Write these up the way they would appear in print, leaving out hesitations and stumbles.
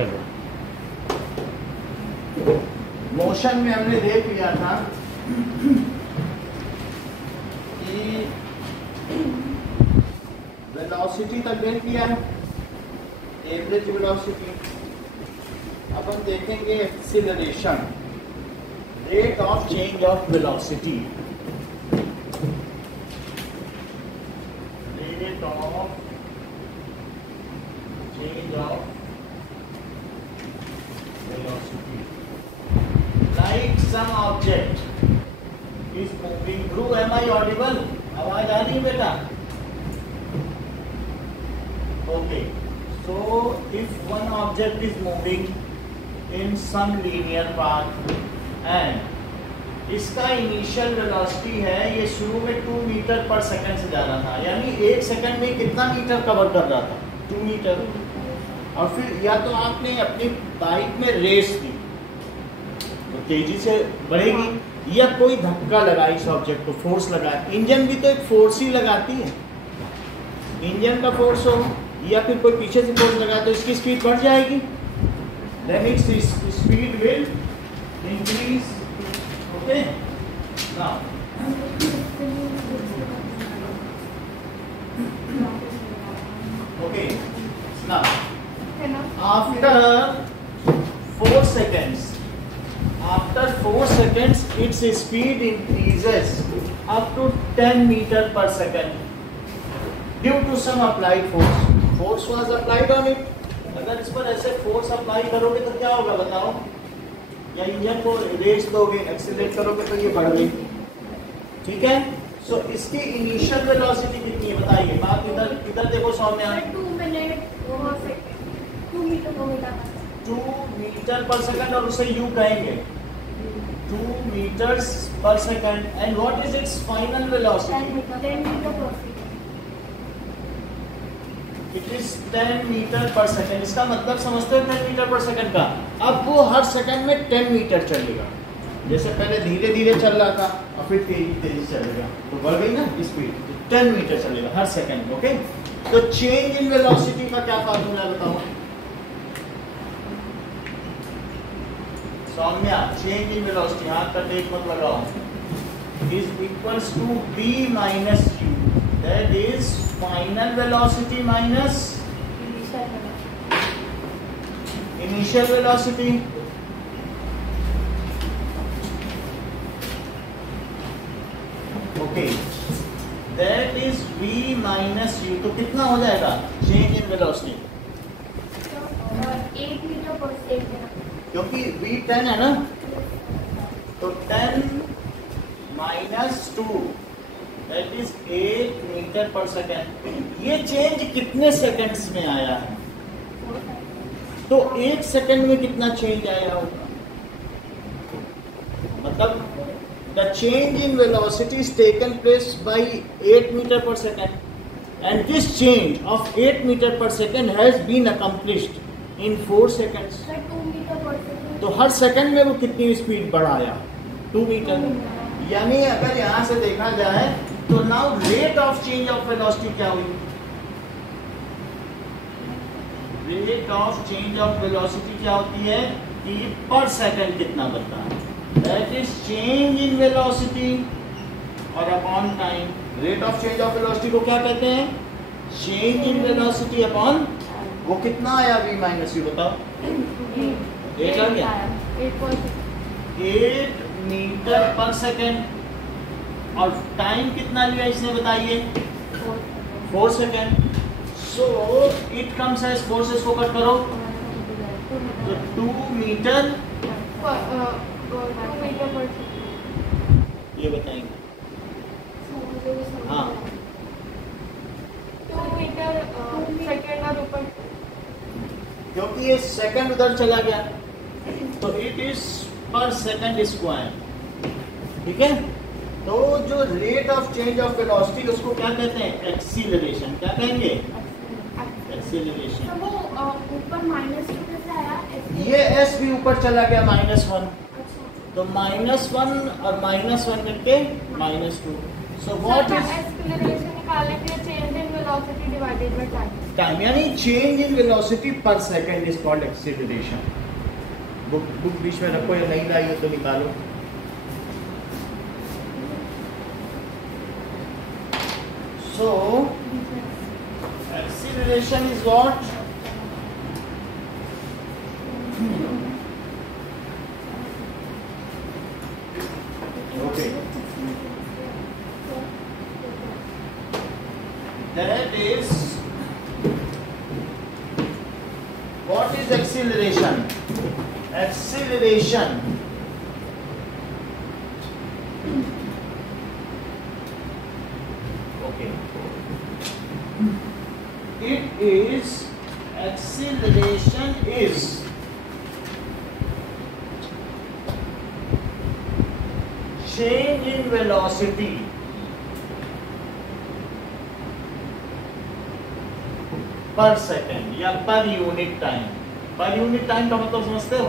चलो, मोशन में हमने देख लिया था कि वेलोसिटी तक देख लिया है, एवरेज वेलोसिटी। अब हम देखेंगे acceleration, rate of change of velocity, rate of change of velocity. Like some object is moving through, am I audible? आवाज आ रही है बेटा? Okay. So if one object is moving in some linear path and इसका initial velocity है, ये शुरू में 2 metre per second से जा रहा था, यानी 1 सेकंड में कितना मीटर कवर कर रहा था? 2 मीटर। और फिर या तो आपने अपनी बाइक में रेस दी तो तेजी से बढ़ेगी, या कोई धक्का लगा इस ऑब्जेक्ट को, फोर्स लगा। इंजन भी तो एक फोर्स ही लगाती है, इंजन का फोर्स हो या फिर कोई पीछे से फोर्स लगा तो इसकी स्पीड बढ़ जाएगी, then its speed will increase. Okay, now okay, now after 4 seconds, after 4 seconds its speed increases up to 10 meter per second due to some applied force. Force was applied on it. अगर इस पर ऐसे force apply करोगे तो क्या होगा बताओ? या इंजन को रेस दोगे, एक्सीलरेट करोगे तो ये बढ़ गई, ठीक है। सो इसकी इनिशियल वेलोसिटी कितनी है बताइए? बात इधर देखो सौम्या, 2 मीटर पर सेकंड, और उसे यू कहेंगे 2 meters per second, and what is its final velocity? 10 meter per second. It is 10 meter per second। इसका मतलब समझते हो 10 मीटर पर सेकंड का? अब वो हर सेकंड में 10 मीटर चलेगा, जैसे पहले धीरे धीरे चल रहा था और फिर तेजी चलेगा, तो बढ़ गई ना स्पीड, 10 मीटर चलेगा हर सेकंड। ओके, तो चेंज इन वेलोसिटी का क्या फार्मूला बताओ सौम्या? चेंज इन वेलोसिटी, हाथ पर देख मत लगाओ, is equals to v minus u, that is final velocity minus initial velocity. Okay, that is v minus u, तो कितना हो जाएगा change in velocity? 8 metre per second, क्योंकि v 10 है ना, तो 10 minus 2 that is 8 metre per second. ये change कितने सेकंड्स में आया है? तो 1 सेकंड में कितना चेंज आया होगा? मतलब the change in velocity is taken place by 8 metre per second and this change of 8 metre per second has been accomplished in 4 seconds। 2 metre per second, तो हर सेकंड में वो कितनी स्पीड बढ़ाया? 2 मीटर। यानी अगर यहाँ से देखा जाए तो now rate of change of velocity क्या हुई? Rate of change of velocity क्या होती है कि पर सेकंड कितना बनता है, that is change in velocity और upon time. Rate of change of velocity को क्या कहते हैं? चेंज इन वेलोसिटी अपॉन, वो कितना आया v माइनस यू बताओ? 8 आ गया, 8 मीटर पर सेकेंड। और टाइम कितना लिया इसने बताइए? 4 second. So it comes as 4 से इसको कट करो तो 2 मीटर ये बताएंगे। हाँ, 2 मीटर सेकंड और ऊपर, क्योंकि ये सेकंड उधर चला गया तो इट इज पर सेकंड स्क्वायर, ठीक है। तो जो rate of change of velocity उसको क्या कहते हैं? एक्सीलरेशन। क्या कहेंगे? एक्सीलरेशन। तो वो ऊपर -2 कैसे आया? ये s भी ऊपर चला गया -1, अच्छा, तो -1 और -1 करके -2। सो व्हाट इज एक्सीलरेशन निकालने के लिए change in velocity divided by time. Time, यानी change in velocity per second is called acceleration. Book बीच में रखो या नहीं लाई हो तो निकालो। So acceleration is what? Okay, that is, what is acceleration? Acceleration okay, it is, acceleration is change in velocity पर सेकेंड या पर यूनिट टाइम। पर यूनिट टाइम का मतलब समझते हो?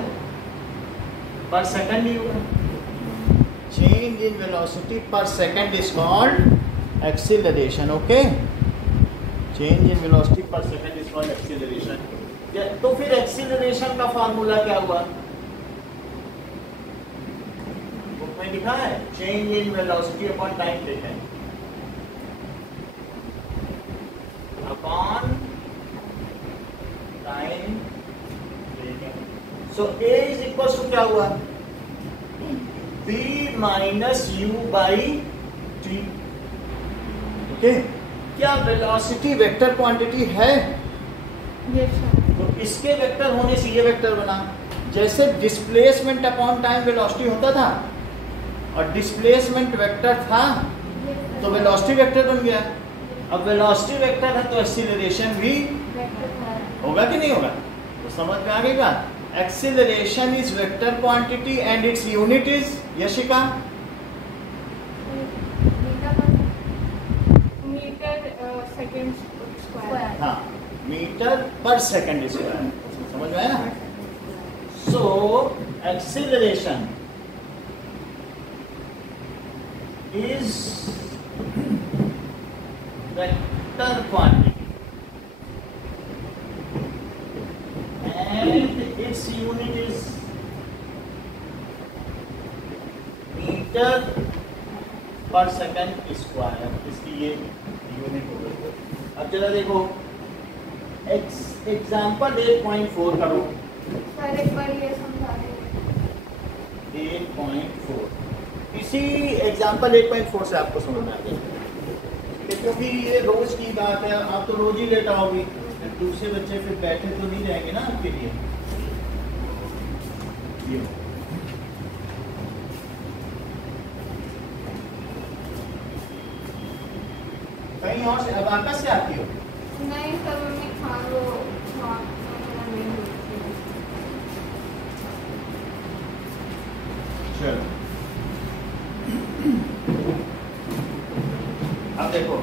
पर सेकेंड ही होगा। चेंज इन वेलोसिटी पर second is called acceleration. Okay, change in velocity पर सेकेंड इज कॉल्ड एक्सीलरेशन। तो फिर एक्सीलरेशन का फार्मूला क्या हुआ? बुक में लिखा है change in velocity upon time taken upon time. So A is equal to क्या हुआ? B minus u by t. Okay, क्या वेलोसिटी वेक्टर क्वांटिटी है? तो इसके वेक्टर होने से ये वेक्टर बना। जैसे डिस्प्लेसमेंट अपॉन टाइम वेलोसिटी होता था और डिस्प्लेसमेंट वेक्टर था तो वेलोसिटी वेक्टर बन गया। अब वेलोसिटी वेक्टर है तो एक्सीलरेशन भी होगा कि नहीं होगा? तो समझ में आ गई बात। Acceleration is vector quantity and its unit is, Yashika? Metre second square. हाँ, मीटर पर सेकंड स्क्वायर। समझ में आया? So acceleration is vector quantity and its unit is meter per second square। इसकी ये यूनिट हो गई। अब जरा देखो एग्जाम्पल 8.4 करो। सर एक बार ये समझा दो। 8.4 इसी एग्जाम्पल 8.4 से आपको समझ में आ जाएगा, क्योंकि ये रोज की बात है। आप तो रोज ही लेट आओगे, दूसरे बच्चे फिर बैठे तो नहीं रहेंगे ना आपके लिए। कहीं और से अबाकस से आती हो? नहीं सर, मैं खा लो। चलो अब देखो,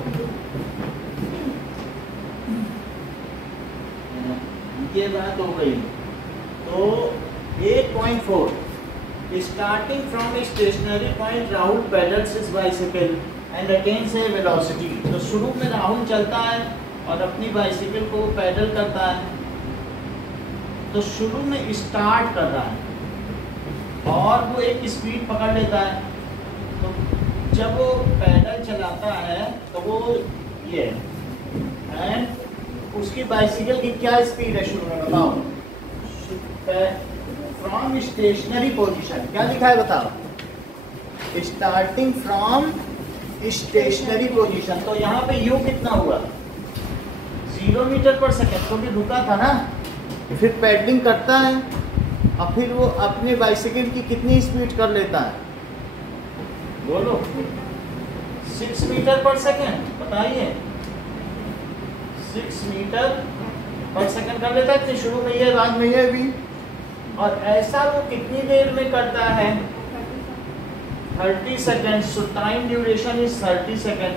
ये बात हो गई। तो 8.4 starting from a stationary point Rahul pedals his bicycle and attains A velocity. तो शुरू में राहुल चलता है और अपनी बाइसिकल को पैडल करता है। तो शुरू में स्टार्ट कर रहा है और वो एक स्पीड पकड़ लेता है। तो जब वो पैडल चलाता है तो वो ये एंड उसकी बाइसिकल की क्या स्पीड है शुरू में बताओ? फ्रॉम स्टेशनरी पोजीशन, क्या लिखा है बताओ? Starting from stationary position. तो यहाँ पे यू कितना हुआ? 0 मीटर पर सेकेंड। तो भी रुका था ना, फिर पैडलिंग करता है और फिर वो अपने बाइसिकल की कितनी स्पीड कर लेता है? बोलो। 6 मीटर पर सेकेंड, बताइए। 6 मीटर पर सेकंड कर लेता है। शुरू में ये, बाद में ये भी। और ऐसा वो कितनी देर में करता है? 30 second. So time duration is 30 second.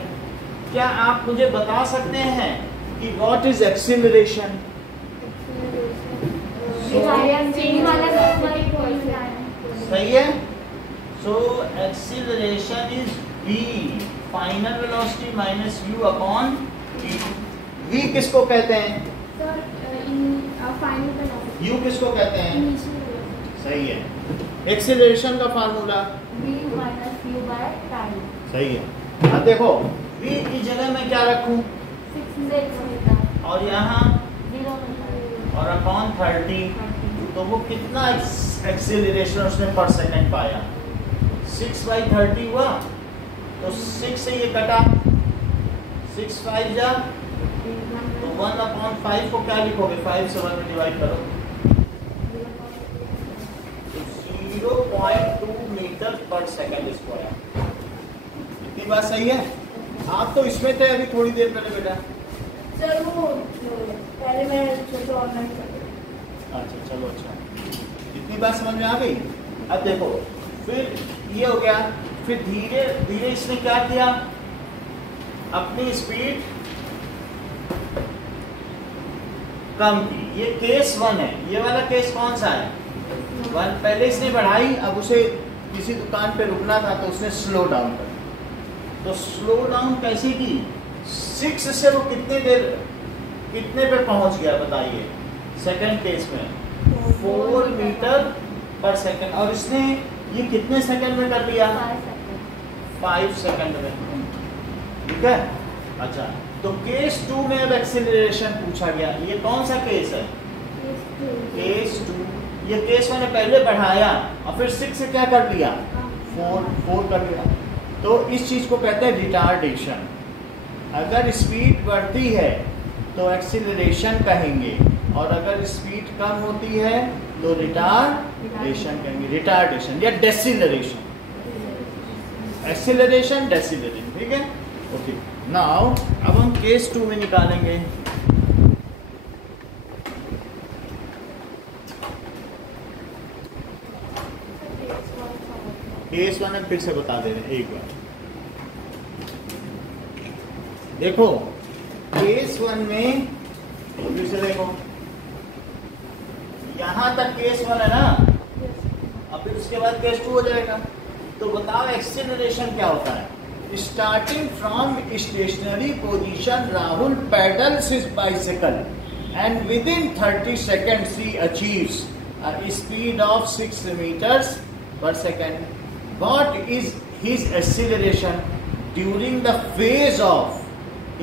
क्या आप मुझे बता सकते हैं कि व्हाट इज एक्सीलरेशन? सही है। So acceleration is v, final velocity minus u upon t। v किसको कहते हैं? Sir final velocity. u किसको कहते हैं? Initial velocity. सही है। एक्सीलरेशन का formula v minus u by time. सही है। अब देखो v की जगह मैं क्या रखूं? 6 और यहाँ 0 और अपॉन 30, तो वो कितना एक्सीलरेशन उसने पर सेकंड पाया? 6/30 हुआ, तो 6 से ये कटा, 6 5 जा, तो 1/5 को क्या लिखोगे? 5 से 1 में डिवाइड करो, 0.2 मीटर पर सेकंड स्क्वायर। इतनी बात सही है? आप तो इसमें थे अभी थोड़ी देर पहले बेटा। सर वो पहले मैं जो ऑनलाइन कर। अच्छा चलो, अच्छा इतनी बात समझ में आ गई। अब देखो फिर ये हो गया, फिर धीरे धीरे इसने क्या किया? अपनी स्पीड कम की। ये केस 1 है। ये वाला केस कौन सा है? 1। पहले इसने बढ़ाई, अब उसे किसी दुकान पे रुकना था तो उसने स्लो डाउन कर। तो स्लो डाउन कैसे की? 6 से वो कितने पे पहुंच गया बताइए? सेकंड केस में 4 मीटर पर सेकंड, और इसने ये कितने सेकंड में कर लिया? 5 सेकंड में। ठीक है। अच्छा, तो केस 2 में अब एक्सीलरेशन पूछा गया। ये कौन सा केस है? केस 2। ये केस मैंने पहले बढ़ाया और फिर 6 से क्या कर लिया? 4 कर लिया। तो इस चीज को कहते हैं रिटार्डेशन। अगर स्पीड बढ़ती है तो एक्सीलरेशन कहेंगे, और अगर स्पीड कम होती है तो रिटार्डेशन कहेंगे। रिटार्डेशन या डेसिलरेशन। एक्सीलरेशन, डेसिलरेशन। ठीक है, ओके। नाउ अब हम केस 2 में निकालेंगे। केस 1 फिर से बता दे रहे हैं एक बार। देखो केस 1 में फिर से देखो, यहां तक केस 1 है ना, अब फिर उसके बाद केस 2 हो जाएगा। तो बताओ एक्सीलरेशन क्या होता है? Starting from stationary position Rahul pedals his bicycle and within 30 seconds he achieves a speed of 6 meters per second. What is his acceleration during the phase of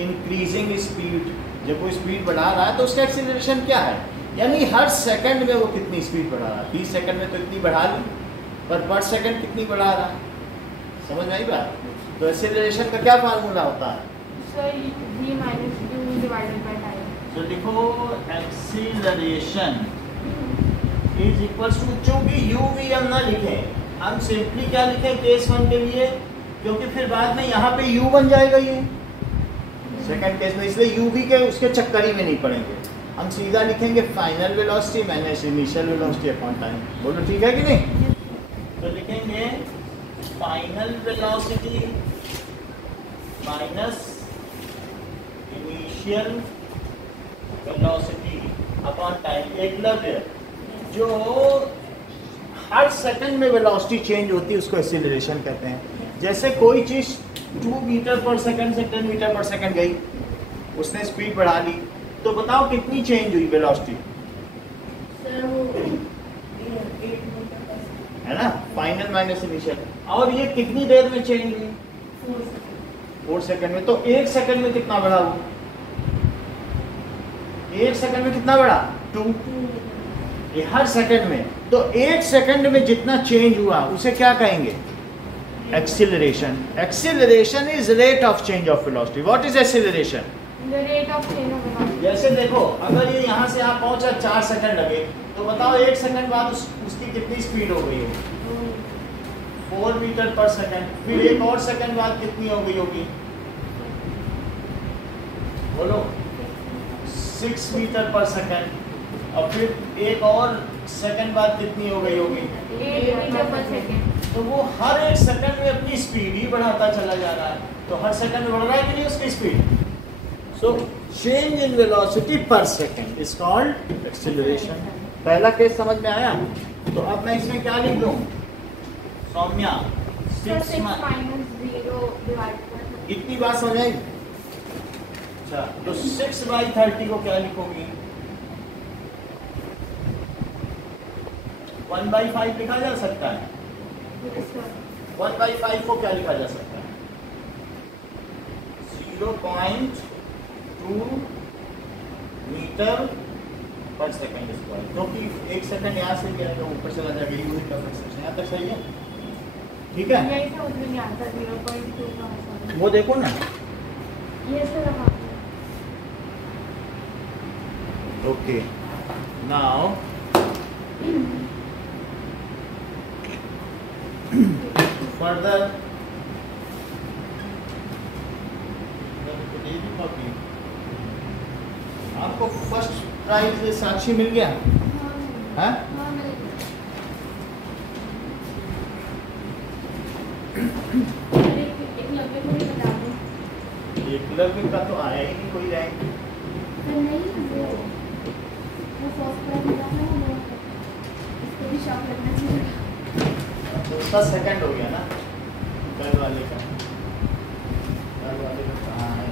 increasing speed? जब वो speed बढ़ा रहा है तो उसका एक्सीलरेशन क्या है? यानी हर सेकंड में वो कितनी स्पीड बढ़ा रहा है? 30 सेकंड में तो इतनी बढ़ा ली, पर सेकंड कितनी बढ़ा रहा है? समझ में आई बात? तो एक्सीलरेशन का क्या फार्मूला होता है? Sir v minus u divided by time. तो लिखो एक्सीलरेशन इज इक्वल्स टू, चूंकि u v हम ना लिखें, हम सिंपली क्या लिखें केस 1 के लिए, क्योंकि फिर बाद में यहाँ पे u बन जाएगा ये सेकंड केस में, इसलिए u v के उसके चक्कर ही में नहीं पड़ेंगे। हम सीधा लिखेंगे final velocity minus initial velocity upon time. बोलो ठीक है कि नहीं? तो लिखेंगे final velocity minus initial velocity upon time. Eklavya, जो हर सेकंड में वेलोसिटी चेंज होती है उसको एक्सीलरेशन कहते हैं। जैसे कोई चीज 2 मीटर पर सेकंड से 10 मीटर पर सेकंड गई, उसने स्पीड बढ़ा ली, तो बताओ कितनी चेंज हुई वेलोसिटी? सर वो 8 मीटर पर सेकंड है ना, फाइनल माइनस इनिशियल। और ये कितनी देर में चेंज हुई? 4 सेकंड में। तो 1 सेकंड में कितना बढ़ा वो? 1 सेकंड में कितना बढ़ा? 2। ये हर सेकंड में। तो 1 सेकंड में जितना चेंज हुआ उसे क्या कहेंगे? Acceleration. Acceleration is rate of change of velocity. What is acceleration? The rate of change of velocity. जैसे देखो, अगर ये यहाँ से यहाँ पहुंचा 4 सेकंड लगे, तो बताओ 1 सेकंड बाद उसकी कितनी स्पीड हो गई होगी? 4 मीटर पर सेकंड। फिर 1 और सेकंड बाद कितनी हो गई होगी? बोलो 6 मीटर पर सेकंड। और फिर 1 और सेकंड बाद कितनी हो गई होगी? 8 मीटर पर सेकंड। तो वो हर 1 सेकंड में अपनी स्पीड ही बढ़ाता चला जा रहा है। तो हर सेकंड में बढ़ रहा है कि नहीं उसकी speed? So change in velocity per second is called acceleration. पहला केस समझ में आया? तो अब मैं इसमें क्या लिख दूं? सौम्या 6 माइनस 0 डिवाइड कर। इतनी बात समझ आई? अच्छा, तो 6/30 को क्या लिखोगी? 1/5 लिखा जा सकता है। 1/5 को क्या लिखा जा सकता है? 0.2 मीटर पर सेकंड स्क्वायर, क्योंकि 1 सेकंड यहाँ से गया तो ऊपर चला जाएगा, यूनिट का फ्रैक्शन यहाँ तक सही है, ठीक है? यही समझ में नहीं आता 0.2 का आंसर। वो देखो ना, ये से रहा। ओके, नाउ फर्दर आपको फर्स्ट प्राइज साक्षी मिल गया है? एकलव्य का तो आया ही नहीं कोई रैंक। तो उसका सेकंड हो गया ना, घर वाले का कहाँ है?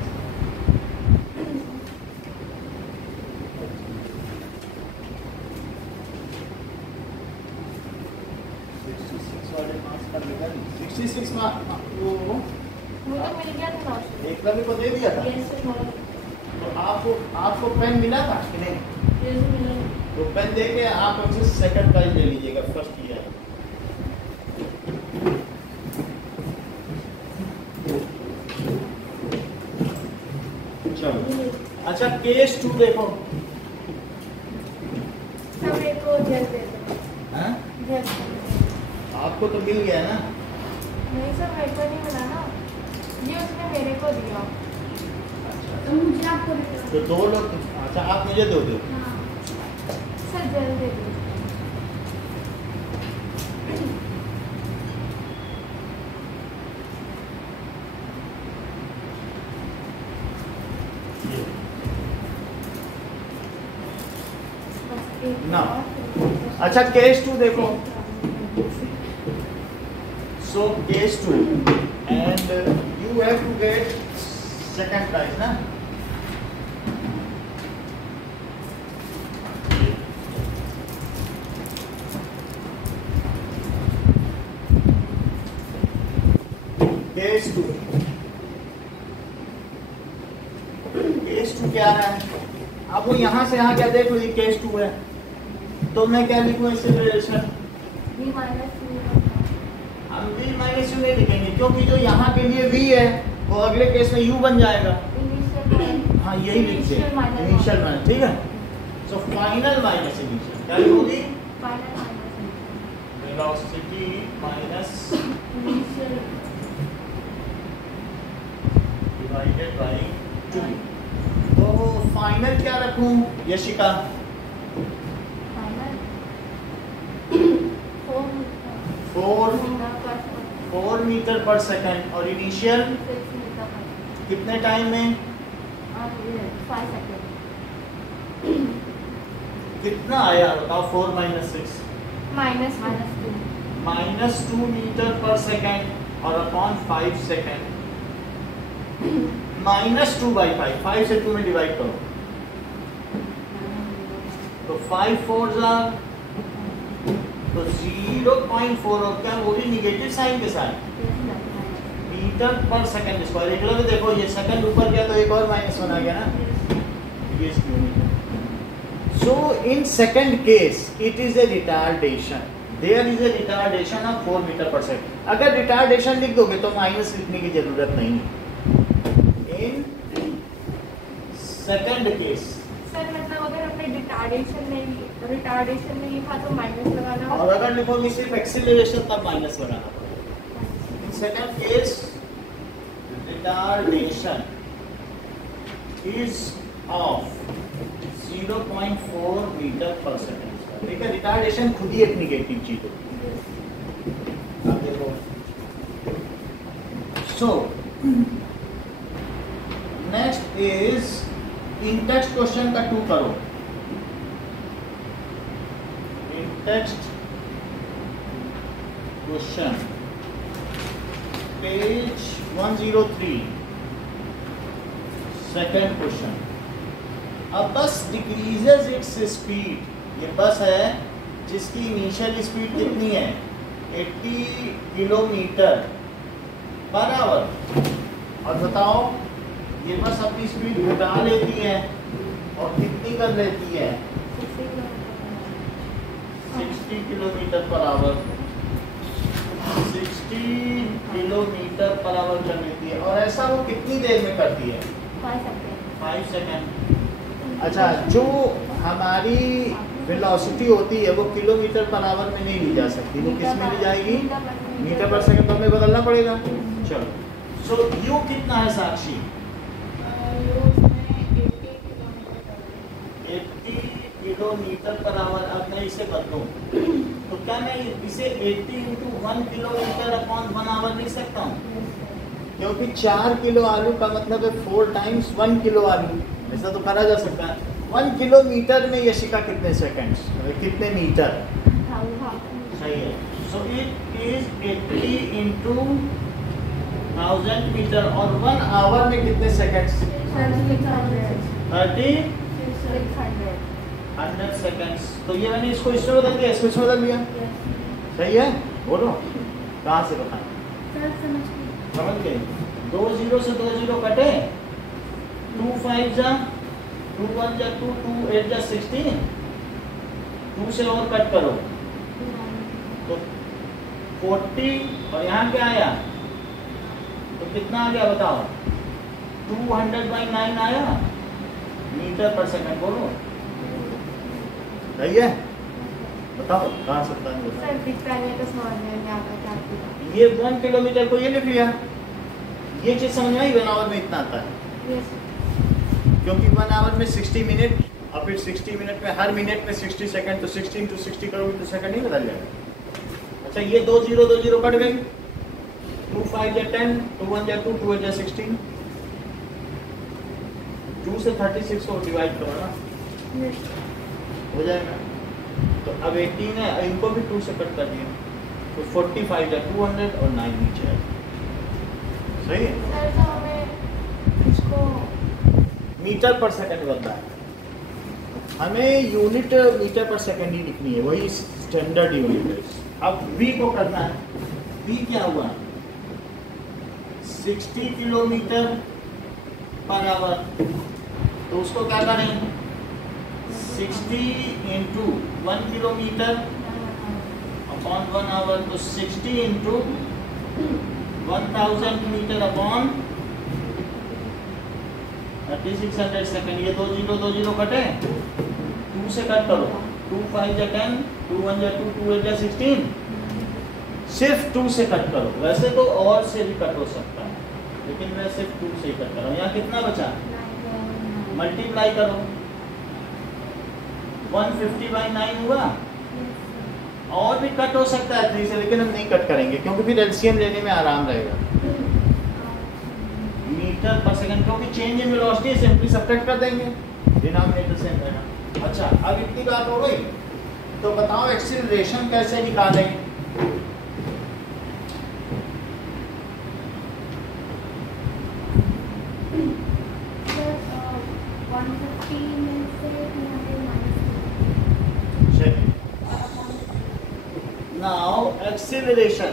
का 66 मार्क्स वो मिल गया था। एकलव्य को दे दिया था। तो आपको पेन मिला था कि नहीं? तो पेन दे के आप हमसे सेकंड प्राइज ले लीजिएगा, फर्स्ट ईयर। चलो, अच्छा केस 2 देखो। हाँ? आपको तो मिल गया ना? नहीं सर, मेरे को नहीं मिला ना, ये उसने मेरे को दिया। अच्छा, तो मुझे आपको तो 2 लोग, अच्छा आप मुझे दो दो। हाँ सर, जल्द दे दो। ना, अच्छा केस 2 देखो। So case 2 and you have to get second prize ना? Case 2 क्या है? अब वो यहाँ से यहाँ क्या देख लो, ये केस 2 है, तो मैं क्या लिखूँ इससे रिलेशन? हम v माइनस यू नहीं लिखेंगे, क्योंकि जो यहाँ के लिए v है वो अगले केस में u बन जाएगा। हाँ यही लिखते हैं, इनिशियल माइनस, ठीक है? सो फाइनल माइनस इनिशियल क्या होगी? Velocity minus divided by 2। तो फाइनल क्या रखूं यशिका? 4 मीटर पर सेकंड, और इनिशियल कितने टाइम में? 5 सेकंड। कितना आया बताओ? 4 - 6 -2 मीटर पर सेकंड और अपॉन 5 सेकंड, -2/5, 5 से 2 में डिवाइड करो तो 5 4 तो 0.4, और क्या वो भी निगेटिव साइन के साथ, मीटर पर सेकंड स्क्वायर। एक लोग देखो, ये सेकंड ऊपर गया तो एक और माइनस बना गया ना, ये so in second case it is a retardation, there is a retardation of 4 metre per second. अगर रिटार्डेशन लिख दोगे तो माइनस लिखने की जरूरत नहीं है। इन सेकंड केस सर मतलब अगर हमने रिटार्डेशन नहीं लिखा तो माइनस लगाना, और अगर लिखोगे सिर्फ एक्सीलरेशन तब माइनस लगाना पड़ेगा। In second case retardation is of 0.4 metre per second. ठीक है, रिटार्डेशन खुद ही एक निगेटिव चीज होती है। अब देखो, so next is in text question का 2 करो। In text question page 103 second question, a bus decreases its speed, ये बस है जिसकी इनिशियल स्पीड कितनी है 80 किलोमीटर पर आवर, और बताओ ये बस अपनी स्पीड घटा लेती है और कितनी कर लेती है 60 kilometre per our, 60 kilometre per our कर लेती है, और ऐसा वो कितनी देर में करती है 5 सेकेंड। अच्छा, जो हमारी वेलोसिटी होती है वो किलोमीटर पर आवर में नहीं ली जा सकती, वो किस में ली जाएगी मीटर पर सेकंड, तो हमें बदलना पड़ेगा। चलो, सो यू कितना है साक्षी 80 किलोमीटर पर आवर। अब मैं इसे बदलूं तो क्या मैं इसे 80 इंटू 1 किलोमीटर अपॉन 1 आवर लिख सकता हूँ, क्योंकि 4 किलो आलू का मतलब है 4 टाइम्स 1 किलो आलू, ऐसा तो करा जा सकता है। 1 किलोमीटर में यशिका कितने सेकंड्स, कितने मीटर, सही है। So it is 80 into 1000 metre, और 1 आवर में कितने सेकंड्स 100 सेकंड्स। तो ये मैंने इसको इसमें बदल दिया, इसको इसमें बदल दिया, सही है। बोलो कहाँ से बताएं, समझ गए। 2 0 से 2 0 कटे, 2 5 जा 2 1 जा 2 2 8 जा 16, 2 से और कट करो तो 40, और यहाँ क्या आया तो कितना आ गया बताओ 200/9 आया मीटर पर सेकंड। बोलो सही है, बताओ कहाँ से बताएं। ये 1 किलोमीटर को ये लिख लिया, ये चीज समझ में आई, 1 आवर में इतना आता है, क्योंकि 1 आवर में 60 मिनट, और फिर 60 मिनट में हर मिनट में 60 सेकंड, तो 60 इंटू 60 करोगे तो सेकंड ही बदल जाएगा। अच्छा, ये 2 0 2 0 कट गई, 2 5 जा 10, 2 1 जा 2, 2 8 जा 16, 2 से 36 को डिवाइड करो ना, हो जाएगा। तो अब 18 है, इनको भी 2 से कट कर दिया, तो 45 जा 200 और 9 नीचे है, सही है। मीटर पर सेकंड बनता है, हमें यूनिट मीटर पर सेकंड ही लिखनी है, वही स्टैंडर्ड यूनिट है। अब v को करना है, v क्या हुआ 60 किलोमीटर पर आवर, तो उसको क्या करें 60 इंटू 1 किलोमीटर अपॉन 1 आवर, तो 60 इंटू 1000 मीटर अपॉन 3600 सेकंड। ये 2 0 2 0 कटे, 2 से कट करो, 2 5 जा 10, 2 1 जा 2, 2 8 जा 16, सिर्फ 2 से कट करो। वैसे तो और से भी कट हो सकता है, लेकिन मैं सिर्फ 2 से ही कट कर रहा हूँ। यहाँ कितना बचा, मल्टीप्लाई करो, 150/9 हुआ, और भी कट हो सकता है 3 से, लेकिन हम नहीं कट करेंगे क्योंकि फिर एलसीएम लेने में आराम रहेगा। मीटर पर सेकंड, क्योंकि change in velocity simply subtract कर देंगे, डिनोमिनेटर सेम रहेगा। अच्छा, अब इतनी बात हो गई, तो बताओ एक्सीलरेशन कैसे निकालें। Now acceleration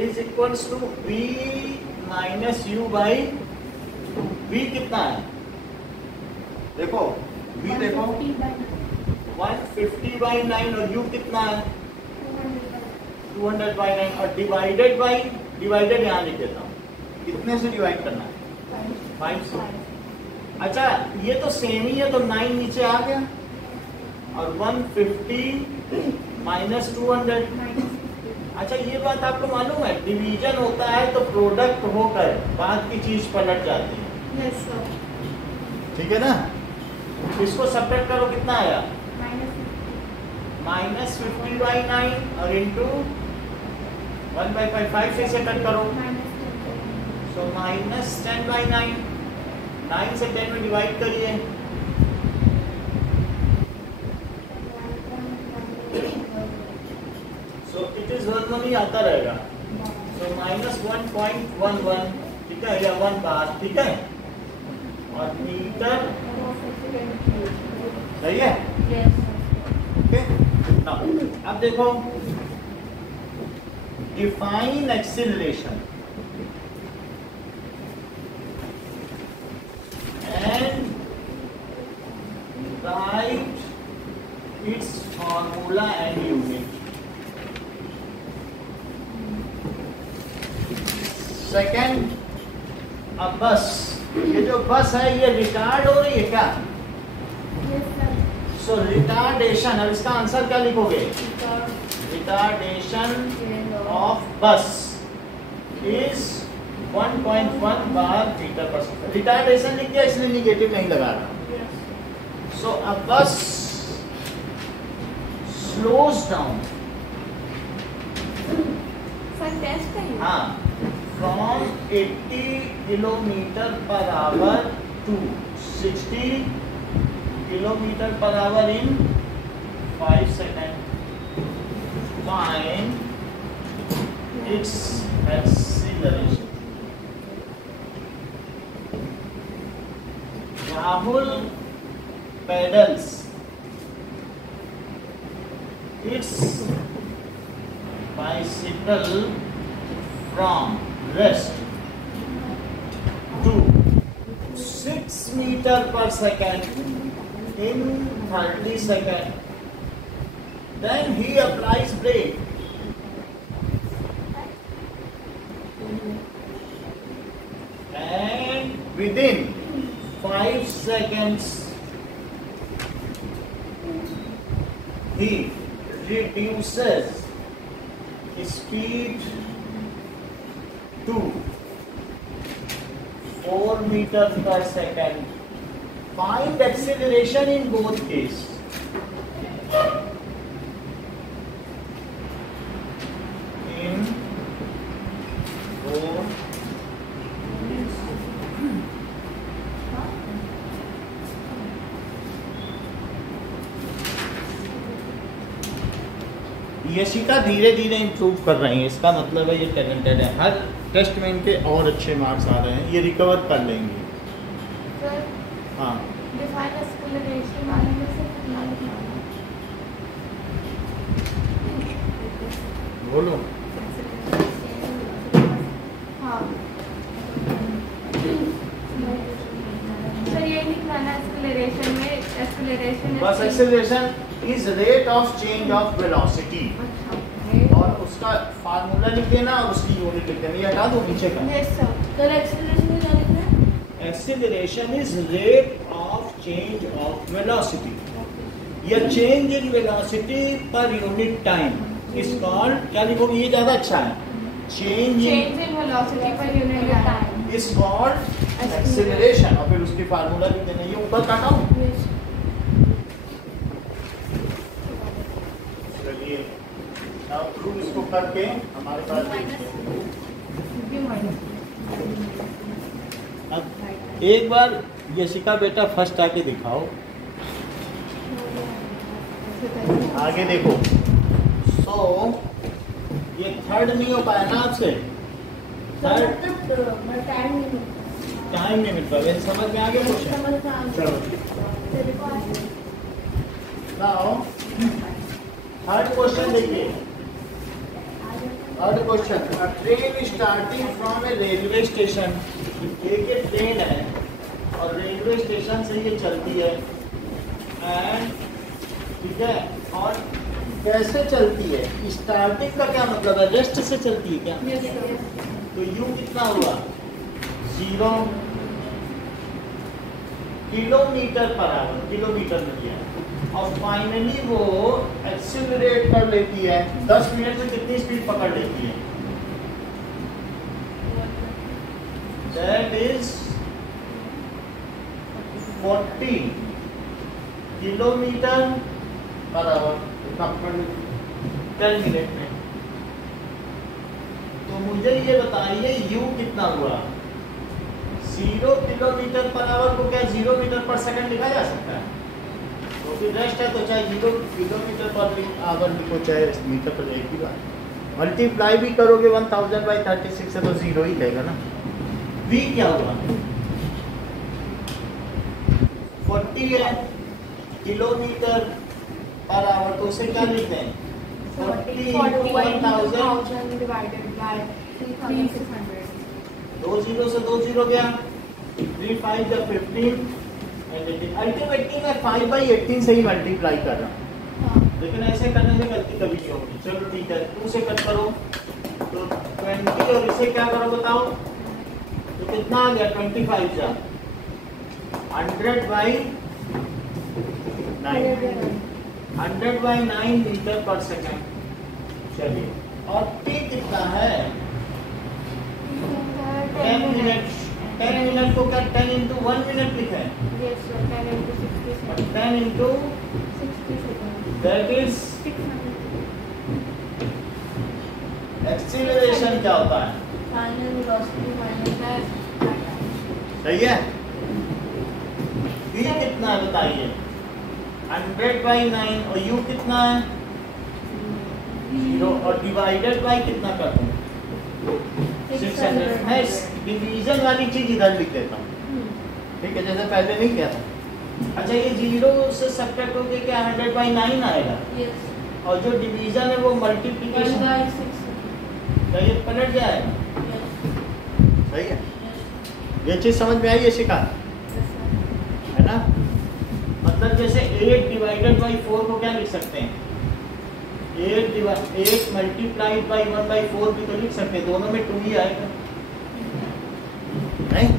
is equals to v minus u by 2। v कितना है देखो, v देखो 150/9, और u कितना है 200/9, और डिवाइडेड यहाँ लिख देता हूँ, कितने से डिवाइड करना है 5 से। अच्छा, ये तो सेम ही है, तो 9 नीचे आ गया, और 150 माइनस 200। अच्छा, ये बात आपको मालूम है, डिवीजन होता है तो प्रोडक्ट होकर बाद की चीज पलट जाती है। yes, sir. ठीक है ना, इसको सब्ट्रैक्ट करो, कितना आया -50/9 और इंटू 1/5, 5 से कट करो, सो -10/9, 9 से 10 में डिवाइड करिए, सो इट इज वर्क नहीं आता रहेगा, सो -1.11, ठीक ठीक है, या 1 बार, ठीक है, और मीटर, सही है, ओके। अब देखो, define acceleration and right it's formula and unit. Second, अब बस, ये जो बस है ये रिटार्ड हो रही है क्या? सो रिटार्डेशन, अब इसका आंसर क्या लिखोगे? रिटार्डेशन ऑफ बस is 1.1 bar metre per second. Retardation लिख दिया इसलिए निगेटिव नहीं लगा रहा। सो अब बस स्लोज डाउन, हाँ, from 80 kilometre per hour to 60 kilometre per hour in 5 second. Find its acceleration. Rahul pedals its bicycle from rest to 6 meter per second in 30 seconds. Then he applies brake. And within 5 seconds, he reduces speed to 4 meters per second. Find acceleration in both cases. Yashika धीरे धीरे improve कर रही हैं, इसका मतलब है ये talented है। हर टेस्ट में इनके और अच्छे मार्क्स आ रहे हैं, ये रिकवर कर लेंगे। हाँ, बोलो। बस acceleration is rate of change of velocity, और उसका फार्मूला लिख देना और उसकी यूनिट लिख देना। ये हटा दो नीचे का। Acceleration is rate of change of velocity, या change in velocity per unit time is called, क्या लिखोगे? ये ज्यादा अच्छा है, change in velocity per unit time is called acceleration, और फिर उसकी फार्मूला लिख देना। ये ऊपर काटा हूं। अब प्रूव इसको करके हमारे पास अब एक बार यशिका बेटा फर्स्ट आके दिखाओ, आगे देखो। सो ये थर्ड नहीं हो पाया ना आपसे, थर्ड टाइम नहीं मिल पाया, समझ में आ गया कुछ? चलो नाउ थर्ड क्वेश्चन देखिए। Third question, a train starting from A railway station. एक ये ट्रेन है और रेलवे स्टेशन से ये चलती है, एंड ठीक है, और कैसे चलती है? स्टार्टिंग का क्या मतलब है? रेस्ट से चलती है क्या? तो यू कितना हुआ? 0 किलोमीटर पर आवर, किलोमीटर में किया, और फाइनली वो एक्सीलरेट कर लेती है। 10 मिनट में कितनी स्पीड पकड़ लेती है? That is 40 kilometre per our, 10 minute में। तो मुझे ये बताइए यू कितना हुआ? 0 किलोमीटर पर आवर को क्या 0 मीटर पर सेकंड लिखा जा सकता है? तो फिर रेस्ट है तो चाहे 0 किलोमीटर पर आवर लिखो चाहे मीटर पर, एक ही बात। मल्टीप्लाई भी करोगे 1000 बाई 36 से तो 0 ही रहेगा ना। v क्या हुआ 40 है किलोमीटर पर आवर, तो उसे क्या लिखते हैं 40,000 divided by 3,600. 2 0 से 2 0 गया 3 5 या 15 अल्टीमेटली मैं 5/18 से ही मल्टीप्लाई कर रहा हूँ, लेकिन ऐसे करने से गलती कभी नहीं होगी। चलो ठीक है 2 से कट करो तो 20 और इसे क्या करो बताओ, तो कितना आ गया 25 जा 100/9 मीटर पर सेकंड। चलिए और t कितना है 10 मिनट। 10 मिनट को क्या 10 into 1 मिनट लिखा है, Yes, sir. 10 into 60 और seconds. 10 into 60 seconds. that is 600. Acceleration क्या होता है, Final velocity minus that. सही है। v कितना है बताइए 100/9 और u कितना है 0 और डिवाइडेड बाय कितना कर दूं 600। मैं डिवीजन वाली चीज इधर लिख देता हूँ, ठीक है, जैसे पहले नहीं किया था। अच्छा ये 0 से सब्ट्रैक्ट होके क्या 100/9 आएगा, Yes. और जो डिवीजन है वो 1 मल्टीप्लिकेशन by 6. तो ये पलट जाएगा, Yes. सही है। Yes. ये चीज समझ में आई है शिखा, Yes, sir. है ना। मतलब जैसे 8/4 को क्या लिख सकते हैं 8 मल्टीप्लाइड बाई 1/4 भी तो लिख सकते हैं, दोनों में 2 ही आएगा नहीं।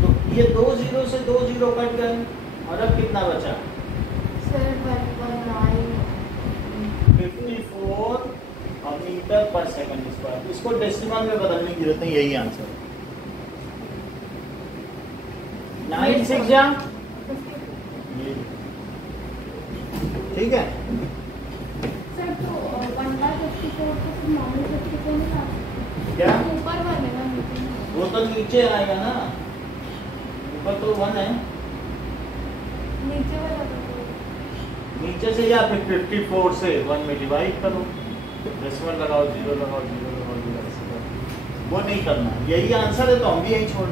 तो ये 2 0 से 2 0 कट गए और अब कितना बचा Sir, 119. 54 और मीटर पर सेकंड स्क्वायर। इसको डेसिमल में बदलने की जरूरत नहीं, यही आंसर 9 6 जा ठीक है। Sir, तो 1/54 को फिर नॉर्मल 54 में डाल क्या ऊपर वाले ना नीचे नहीं। वो तो नीचे आएगा ना, ऊपर तो 1 है, नीचे वाला तो नीचे से या फिर 54 से 1 में डिवाइड करो, डेसिमल लगाओ 0 लगाओ 0 लगाओ 0 लगाओ, वो नहीं करना, यही आंसर है तो हम भी यही छोड़।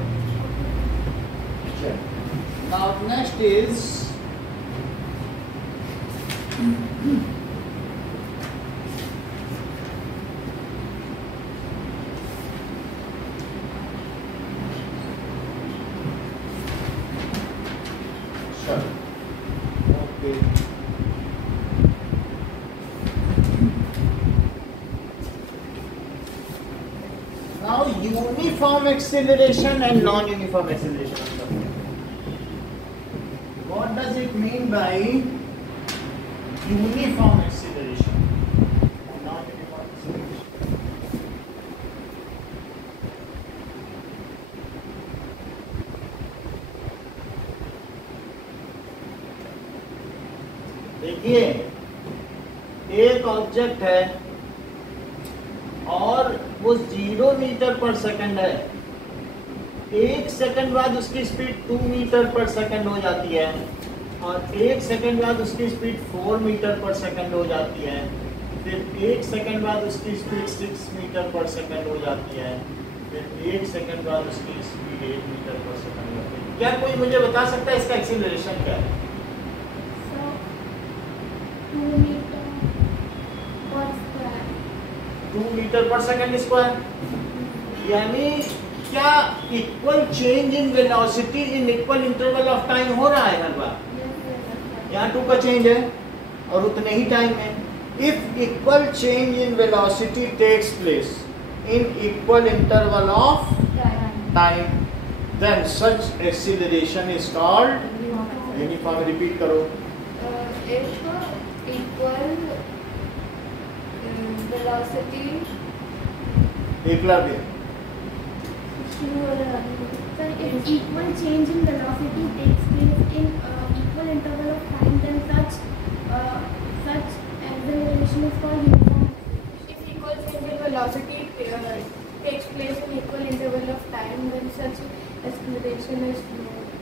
Now next is okay. Now uniform acceleration and non-uniform acceleration. What does it mean by uniform acceleration and non-uniform acceleration? देखिए एक ऑब्जेक्ट है और वो 0 मीटर पर सेकंड है, 1 सेकंड बाद उसकी स्पीड 2 मीटर पर सेकंड हो जाती है, और 1 सेकंड बाद उसकी स्पीड 4 मीटर पर सेकंड हो जाती है, फिर 1 सेकंड बाद उसकी स्पीड 6 मीटर पर सेकंड हो जाती है, फिर 1 सेकंड बाद उसकी स्पीड 8 मीटर पर सेकंड हो जाती है। क्या कोई मुझे बता सकता है इसका एक्सीलरेशन क्या है? So, 2 meter per square. 2 metre per second square, यानी क्या equal change in velocity in equal interval of time हो रहा है हर बार? यहाँ 2 का चेंज है और उतने ही टाइम में। If equal change in velocity takes place in equal interval of time then such acceleration is called uniform. Repeat करो। If equal velocity. Eklavya Sir, if equal change in velocity takes place in equal interval of time, then such acceleration is called uniform. If equal change in velocity takes place in equal interval of time, then such acceleration is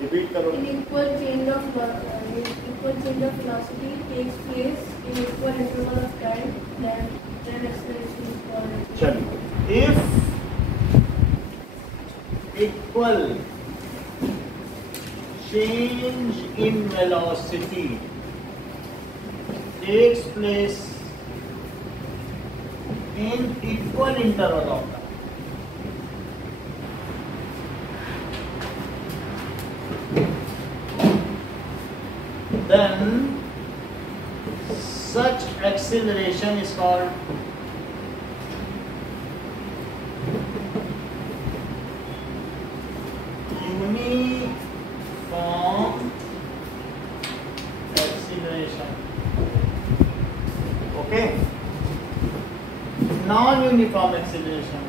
repeat करो। in equal change of velocity takes place in equal interval of time, then acceleration is called. चलिए, if equal change in velocity takes place in equal interval of time. Then such acceleration is called uniform acceleration. Okay, non-uniform acceleration.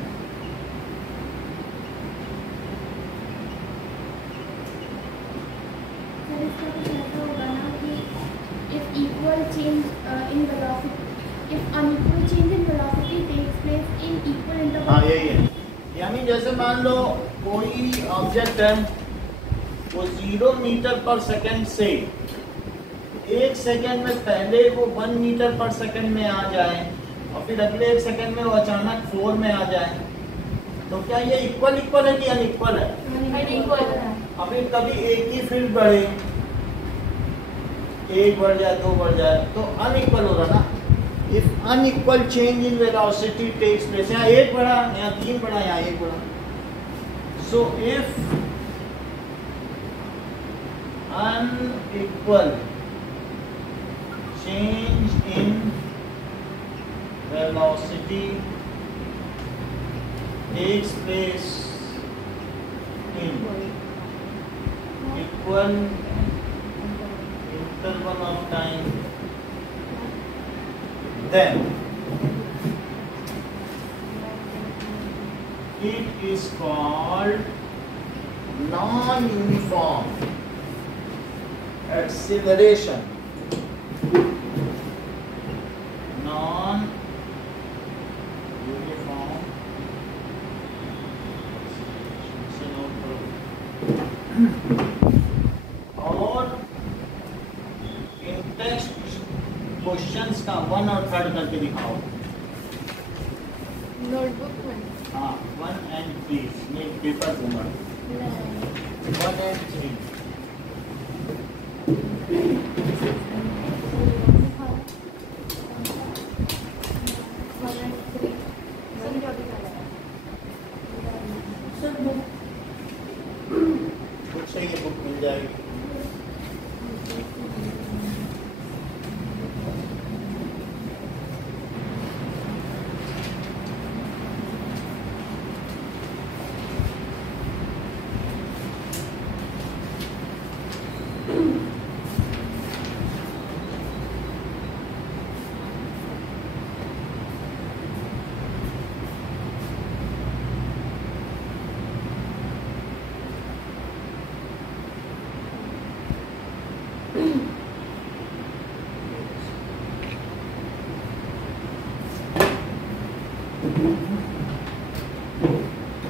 If equal change in velocity, if unequal change in velocity takes place in equal interval. हाँ यही है, यानी जैसे मान लो कोई object है वो 0 metre per second से 1 सेकंड में पहले वो 1 मीटर पर सेकंड में आ जाए और फिर अगले 1 सेकंड में वो अचानक 4 में आ जाए, तो क्या ये इक्वल इक्वल है कि अनइक्वल है? अनइक्वल है। अभी कभी एक ही फील्ड बढ़े, 1 बढ़ जाए 2 बढ़ जाए तो अनइक्वल हो रहा ना। If unequal change in velocity takes place, यहाँ 1 बढ़ा, यहाँ 3 बढ़ा, यहाँ 1 बढ़ा, so if unequal change in velocity takes place in equal interval of time, then it is called non-uniform acceleration. Non-uniform और इन टेक्स्ट क्वेश्चंस का 1 और 3 करके दिखाओ। नोटबुक में हाँ 1 and 3 में पेपर घूमा 1 and 3 बुक चाहिए, बुक मिल जाएगी।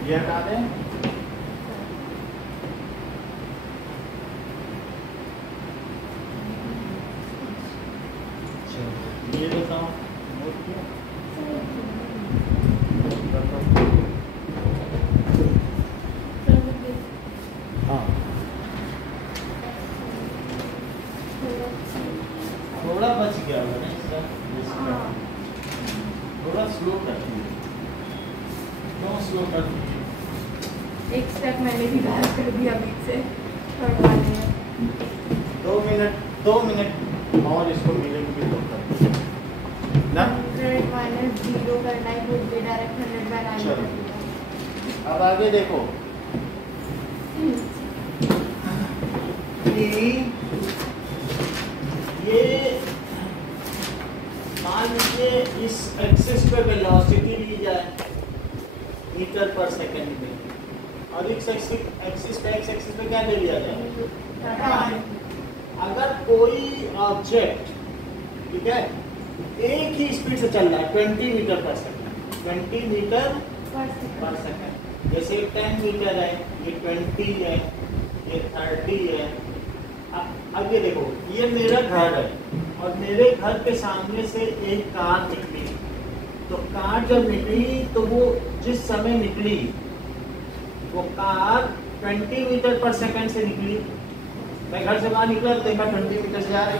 ये हटा दें। ये बताओ नोट किया? हाँ थोड़ा बच गया होगा ना इसका, थोड़ा स्लो कर दीजिए। क्यों स्लो कर दीजिए? एक स्टेप मैंने भी बाहर कर दिया बीच से, थोड़ा वाले 2 मिनट और इसको मिलेंगे तो कर ना। 100 माइनस 0 करना है, खुद भी डायरेक्ट 100 बनाना चलो। है। अब आगे देखो कि ये मान लीजिए इस एक्सिस पे वेलोसिटी ली जाए मीटर पर सेकंड में, और इस एक्सिस पे क्या ले लिया जाए? अगर कोई ऑब्जेक्ट ठीक है एक ही स्पीड से चल रहा है 20 metre per second, 20 metre per second, जैसे 10 मीटर है, ये 20 है, ये 30 है। अब ये देखो ये मेरा घर है और मेरे घर के सामने से एक कार निकली, तो कार जब निकली तो वो जिस समय निकली वो कार 20 मीटर पर सेकंड से निकली, मैं घर से बाहर निकला तो देखा 20 मीटर से जा रही,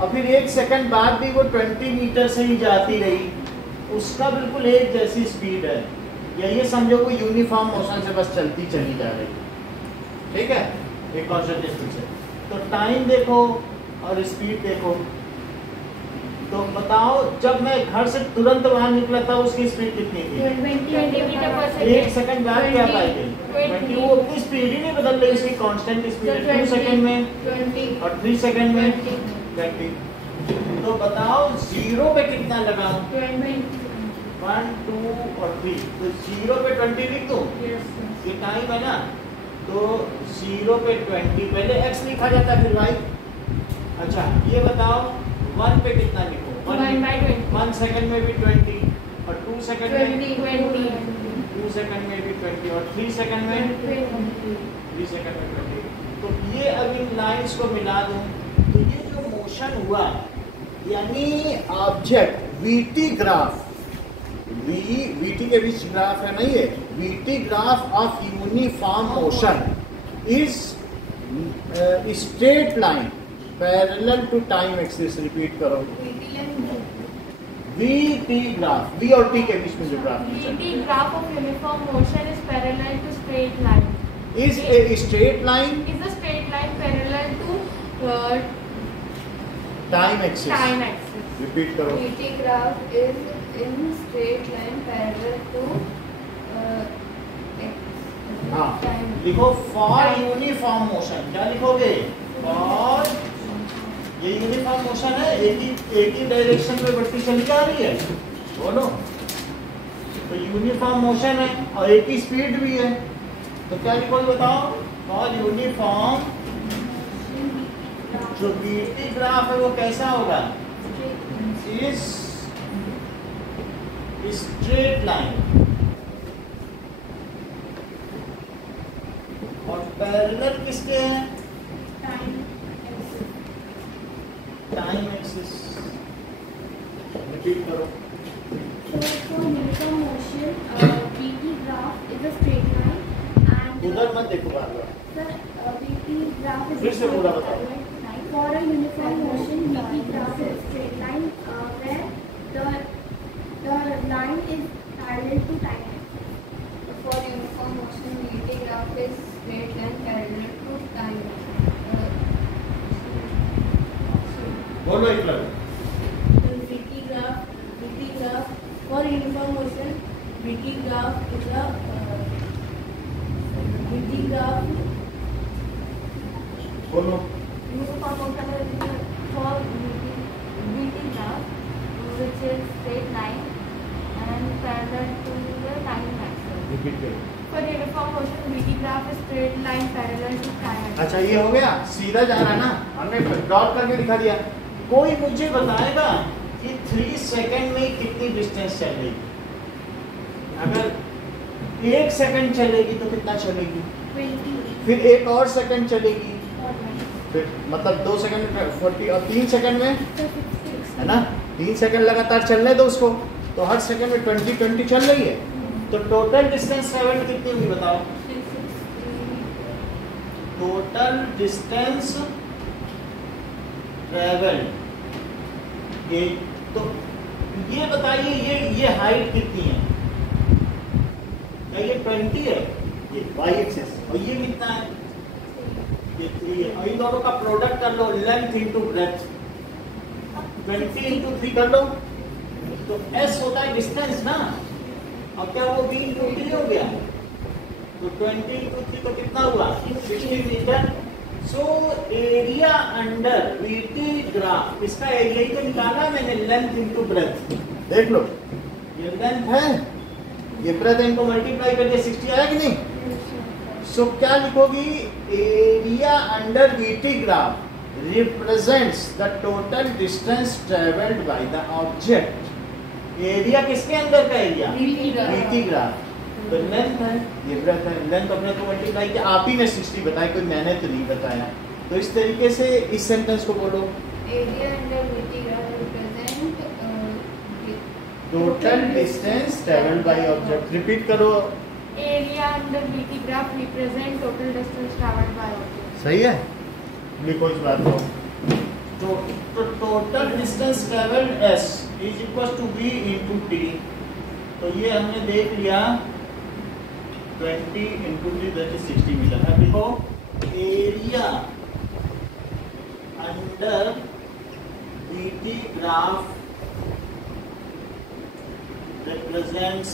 और फिर 1 सेकंड बाद भी वो 20 मीटर से ही जाती रही, उसका बिल्कुल एक जैसी स्पीड है, या ये समझो वो यूनिफॉर्म मोशन से बस चलती चली जा रही, ठीक है, एक कॉन्स्टेंट स्पीड से। तो टाइम देखो और स्पीड देखो, तो बताओ जब मैं घर से तुरंत बाहर निकला था उसकी स्पीड कितनी थी? 20 मीटर पर सेकंड। 1 सेकंड बाद क्या पाएगी? 20। वो अपनी स्पीड ही नहीं बदल रही, उसकी कांस्टेंट स्पीड है। 2 सेकंड में 20 और 3 सेकंड में 20। तो बताओ 0 पे कितना लगाऊं? 1, 2 और 3। तो 0 पे 20 लिख दूं? ये टाइम है ना, तो 0 पे 20 पहले x लिखा जाता है फिर y। अच्छा ये बताओ 1 पे कितना लिखो? 1 सेकंड में भी 20 और 2 सेकंड में 2 सेकंड में भी 20 और 3 सेकंड में 3 सेकंड में 20। तो ये अब इन लाइंस को मिला दूं तो ये जो मोशन हुआ, यानी ऑब्जेक्ट VT ग्राफ, VT के बीच ग्राफ है ना, ये VT graph of uniform motion is straight line parallel to time axis. Repeat करो, VT ग्राफ, V और T के बीच में जो ग्राफ है, VT graph of uniform motion is parallel to straight line. is a straight line Is a straight line parallel to time axis। time axis. Repeat करो, VT graph is in straight line parallel to हाँ time. लिखो for uniform motion. क्या लिखोगे? For, ये uniform motion है, एक ही direction में बढ़ती चली जा रही है, बोलो। तो यूनिफॉर्म मोशन है और एक ही स्पीड भी है, तो क्या लिखोगे बताओ? फॉर यूनिफॉर्म, जो VT ग्राफ है वो कैसा होगा? इज स्ट्रेट लाइन और पैरेलल किसके हैं? Time axis. रिपीट करो, So for uniform motion, VT graph is a straight line and उधर मत देखो बार बार। sir, VT graph is फिर a से पूरा straight बताओ। line. For a uniform motion, VT graph is a straight line where the line is parallel to time axis. For uniform motion, VT graph is straight line parallel to time. बोलो एक बार। VT graph for uniform motion, VT graph is a VT graph बोलो, uniform motion for VT graph which is straight line and parallel to the time axis. Repeat करो। For uniform motion, VT graph is straight line parallel to time axis. अच्छा ये हो गया, सीधा जा रहा है ना, हमने डॉट करके दिखा दिया। कोई मुझे बताएगा कि 3 सेकंड में कितनी डिस्टेंस चलेगी? अगर 1 सेकंड चलेगी तो कितना चलेगी? 20 फिर 1 और सेकंड चलेगी, or 20. फिर मतलब 2 सेकंड में 40 और 3 सेकंड में, So 66. है ना, 3 सेकंड लगातार चलने दो उसको, तो हर सेकंड में 20 चल रही है, तो टोटल डिस्टेंस ट्रैवल कितनी हुई बताओ? टोटल डिस्टेंस ट्रैवल, ये तो ये बताइए ये हाइट कितनी है? क्या ये 20 है? ये y एक्सिस, और ये कितना है? ये 3 है, और इन दोनों का प्रोडक्ट कर लो, लेंथ इनटू ब्रेड्थ, 20 इनटू 3 कर लो, तो s होता है डिस्टेंस ना, और क्या वो b इनटू t हो गया? तो 20 इनटू 3 तो कितना हुआ? 60 metre. So area under VT graph, इसका एरिया ही तो निकाला मैंने, लेंथ इनटू ब्रेड्थ। देख लो, ये लेंथ है, ये ब्रेड्थ इनको मल्टीप्लाई कर दिया, 60 आया कि नहीं? सो क्या लिखोगी? Area under VT graph represents the total distance travelled by the object. Area किसके अंदर का एरिया? VT graph. तो लेंथ है, ये ब्रेड्थ है, लेंथ अपने को मल्टीप्लाई किया, आप ही ने 60 बताया, कोई मैंने तो नहीं बताया। तो इस तरीके से इस सेंटेंस को बोलो, Area under VT graph represent total distance travelled by object. Repeat करो, Area under VT graph represent total distance traveled by object. सही है, लिखो इस बात को। तो total distance travelled s is equal to v into T. तो ये हमने देख लिया 20 into T that is 60 metre. अब लिखो area under VT graph represents,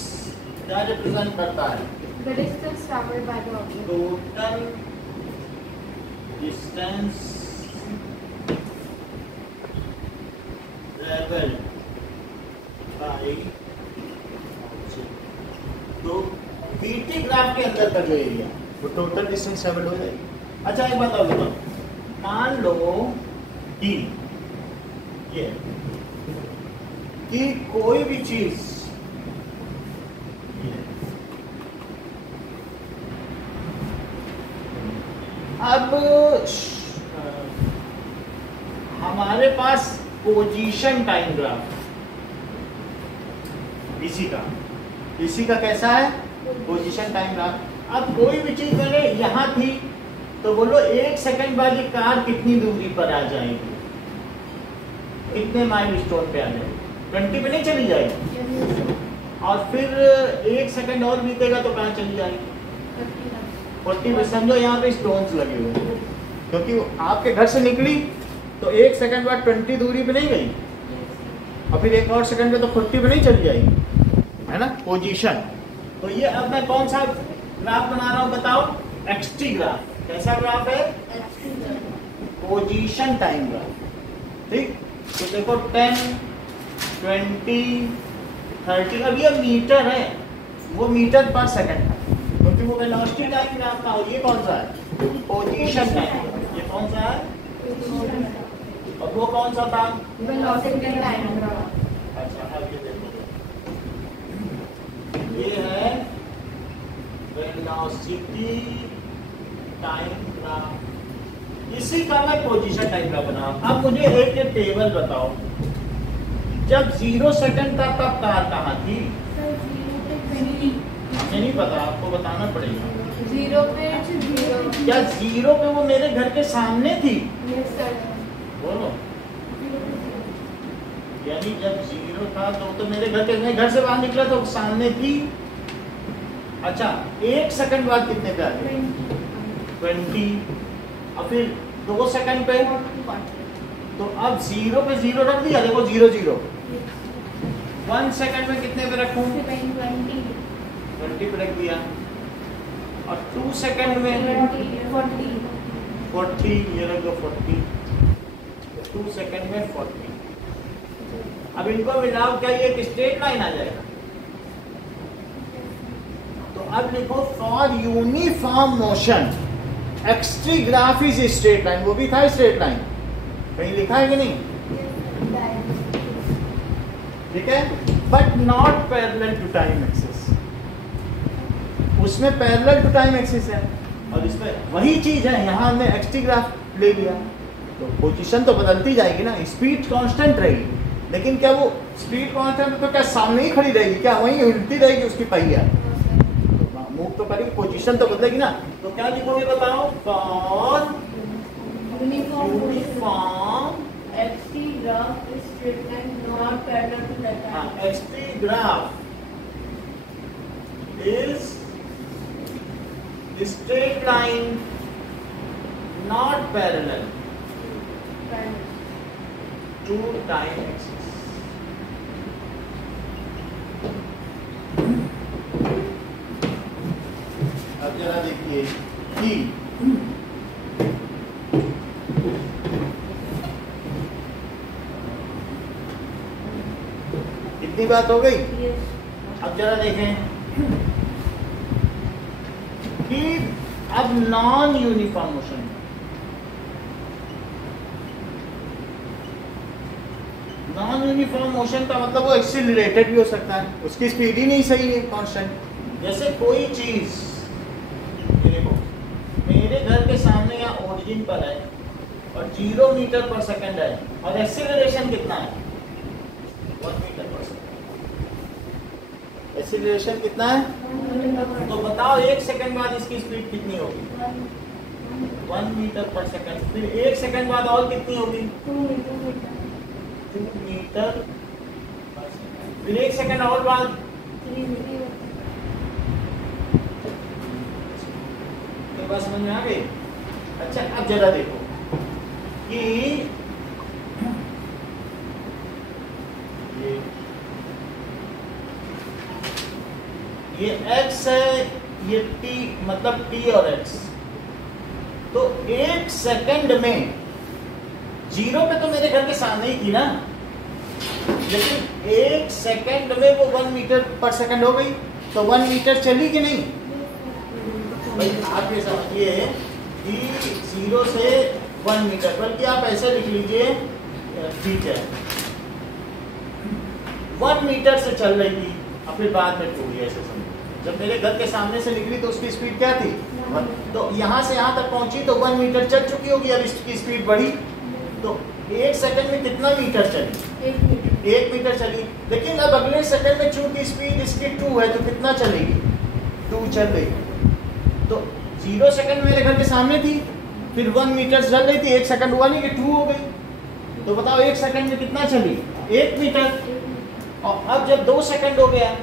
क्या रिप्रेजेंट करता है? The distance traveled by the object. Total distance travelled by object. तो VT ग्राफ के अंदर का जो एरिया वो टोटल डिस्टेंस ट्रेवल्ड हो जाएगी। अच्छा एक बात और बताओ, मान लो कि ये कि कोई भी चीज अब हमारे पास पोजीशन टाइम ग्राफ इसी का कैसा है? Position time graph. अब कोई भी चीज मैंने यहां थी तो बोलो 1 सेकंड बाद ये कार कितनी दूरी पर आ जाएगी, कितने माइलस्टोन पे आ जाएगी? 20 पे नहीं चली जाएगी। और फिर 1 सेकंड और बीतेगा तो कहाँ चली जाएगी? 40 पे। समझो यहाँ पे स्टोन्स लगे हुए हैं, क्योंकि आपके घर से निकली तो 1 सेकंड बाद 20 दूरी पे नहीं गई, और फिर 1 और सेकंड पे तो 40 पे नहीं चली जाएगी, है ना? पोजीशन। तो ये अब मैं कौन सा ग्राफ बना रहा हूँ बताओ? X T graph. कैसा ग्राफ है? Position time graph. ठीक, तो देखो 10, 20, 30। अब ये मीटर है, वो मीटर पर सेकंड है, क्योंकि वो वेलोसिटी टाइम ग्राफ था। ये कौन सा है? Position time. ये कौन सा है? और वो कौन सा था? Velocity time graph. अच्छा, अब ये देखो, ये है वेलोसिटी टाइम ग्राफ। इसी का मैं पोजीशन टाइम ग्राफ बना। अब मुझे एक टेबल बताओ, जब 0 सेकंड था तब कार कहाँ थी? हमें नहीं पता, आपको बताना पड़ेगा। 0 पे 0. क्या 0 पे वो मेरे घर के सामने थी? Yes sir. बोलो, यानी जब 0 था तो मेरे घर से बाहर निकला तो सामने थी। अच्छा, 1 सेकंड बाद कितने पे आ गए? 20। और फिर 2 सेकंड पे, तो अब 0 पे 0 रख दिया। देखो 0 0। 1 सेकंड में कितने पे रखूं? 20 पे रख दिया। और 2 सेकंड में 40। ये रख दो 40। 2 सेकंड में 40। अब इनको मिलाओ, क्या ये एक स्ट्रेट लाइन आ जाएगा? तो अब लिखो for uniform motion X T graph is straight line. वो भी था स्ट्रेट लाइन, कहीं लिखा है कि नहीं? ठीक है, but not parallel to time axis. उसमें पैरेलल टू टाइम एक्सिस है और इसमें वही चीज है। यहाँ हमने एक्सटी ग्राफ ले लिया तो पोजीशन तो बदलती जाएगी ना, स्पीड कांस्टेंट रहेगी। लेकिन क्या वो स्पीड कांस्टेंट तो क्या सामने ही खड़ी रहेगी? क्या वहीं उल्टी रहेगी उसकी पहिया? मूव तो करेगी, पोजीशन तो बदलेगी ना। तो क्या लिखोगे बताओ? For uniform XT graph is straight line not parallel to that line. X T graph is straight line not parallel to time axis. अब जरा देखिए कि कितनी बात हो गई? Yes. अब जरा देखें कि अब non uniform motion, non uniform motion का मतलब वो एक्सीलरेटेड भी हो सकता है, उसकी स्पीड ही नहीं सही है कांस्टेंट। जैसे कोई चीज देखो मेरे घर के सामने या ओरिजिन पर है और 0 मीटर पर सेकंड है और एक्सीलरेशन कितना है? 1 मीटर पर सेकंड। एक्सीलरेशन कितना है? तो बताओ 1 सेकंड बाद इसकी स्पीड कितनी होगी? 1 मीटर पर सेकंड। फिर 1 सेकंड बाद और कितनी होगी? 2 मीटर पर सेकंड। फिर 1 सेकंड और बाद 3 मीटर। ये बात समझ में आ गई? अच्छा अब जरा देखो कि ये x है, ये t मतलब t और x। तो 1 सेकंड में 0 पे तो मेरे घर के सामने ही थी ना, लेकिन 1 सेकंड में वो 1 मीटर पर सेकंड हो गई, तो 1 मीटर चली कि नहीं? भाई आप ये समझिए कि 0 से 1 मीटर, बल्कि आप ऐसे लिख लीजिए, ठीक है 1 मीटर से चल रही थी, और फिर बाद में टूट गई। ऐसे समझो जब मेरे घर के सामने से निकली तो उसकी स्पीड क्या थी? तो यहाँ से यहाँ तक पहुंची तो 1 मीटर चल चुकी होगी, अब इसकी स्पीड बढ़ी तो 1 सेकंड में कितना मीटर चली? 1 मीटर चली। लेकिन अब अगले सेकंड में चूंकि स्पीड इसकी 2 है तो कितना चलेगी? 2 चल रही। तो 0 सेकंड मेरे घर के सामने थी, फिर 1 मीटर चल रही थी, 1 सेकंड हुआ नहीं कि 2 हो गई। तो बताओ 1 सेकंड में कितना चली? 1 मीटर। और अब जब 2 सेकंड हो गया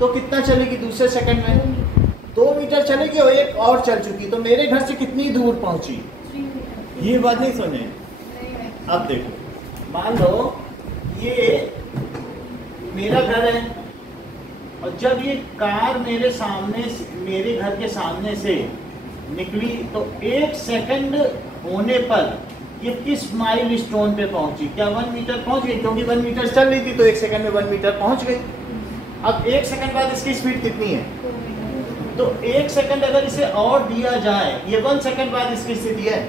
तो कितना चलेगी दूसरे सेकंड में? 2 मीटर चलेगी और 1 और चल चुकी, तो मेरे घर से कितनी दूर पहुंची? ये बात नहीं सुने। अब देखो मान लो ये मेरा घर है, और जब ये कार मेरे सामने मेरे घर के सामने से निकली तो 1 सेकंड होने पर ये किस माइल स्टोन पे पहुंची? क्या 1 मीटर पहुंच गई? क्योंकि 1 मीटर चल रही थी तो 1 सेकंड में 1 मीटर पहुंच गई। अब 1 सेकंड बाद इसकी स्पीड कितनी है? तो 1 सेकंड अगर इसे और दिया जाए, ये 1 सेकंड बाद इसकी स्थिति है,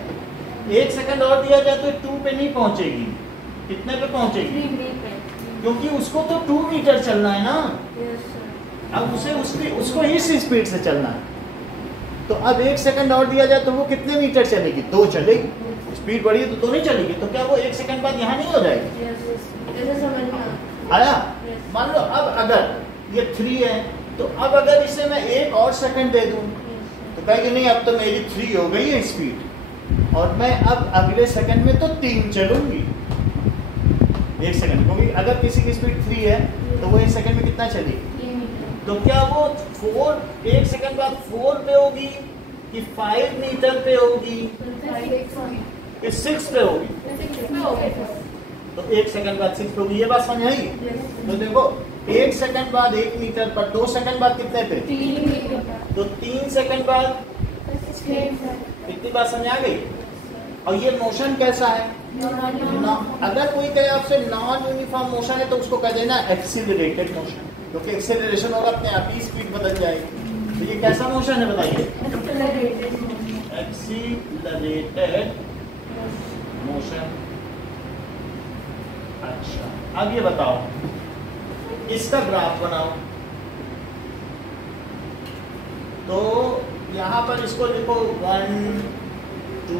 1 सेकंड और दिया जाए तो 2 पे नहीं पहुंचेगी, कितने पे पहुंचेगी? 3 पे। क्योंकि उसको तो 2 मीटर चलना है ना, अब उसको इस स्पीड से चलना है। तो अब 1 सेकंड और दिया जाए तो वो कितने मीटर चलेगी? 2 चलेगी। स्पीड बढ़ी तो 2 नहीं चलेगी, तो क्या वो 1 सेकंड बाद यहाँ नहीं हो जाएगी? आया? मान लो अब अगर ये 3 है तो अब अगर इसे मैं 1 और सेकंड दे दूं तो कहेगी नहीं अब तो मेरी 3 हो गई है स्पीड, और मैं अब अगले सेकंड में तो 3 चलूंगी 1 सेकंड, क्योंकि अगर किसी की स्पीड 3 है तो वो 1 सेकंड में कितना चलेगी? तो क्या वो 1 सेकंड बाद 4 पे होगी कि 5 मीटर पे होगी कि 6 पे होगी? तो 1 सेकंड बाद 6 होगी। ये बात समझ आई? तो देखो 1 सेकंड बाद 1 मीटर पर, 2 सेकंड बाद कितने पे? 3 मीटर। तो 3 सेकंड बाद इतनी बात समझ आ गई? और ये मोशन कैसा है? अगर कोई कहे आपसे नॉन यूनिफॉर्म मोशन है तो उसको कह देना एक्सीलरेटेड मोशन, क्योंकि एक्सीलरेशन होगा अपने आप ही स्पीड बदल जाएगी। तो ये कैसा मोशन है बताइए? Accelerated motion. अच्छा अब ये बताओ, इसका ग्राफ बनाओ। तो यहाँ पर इसको लिखो 1 2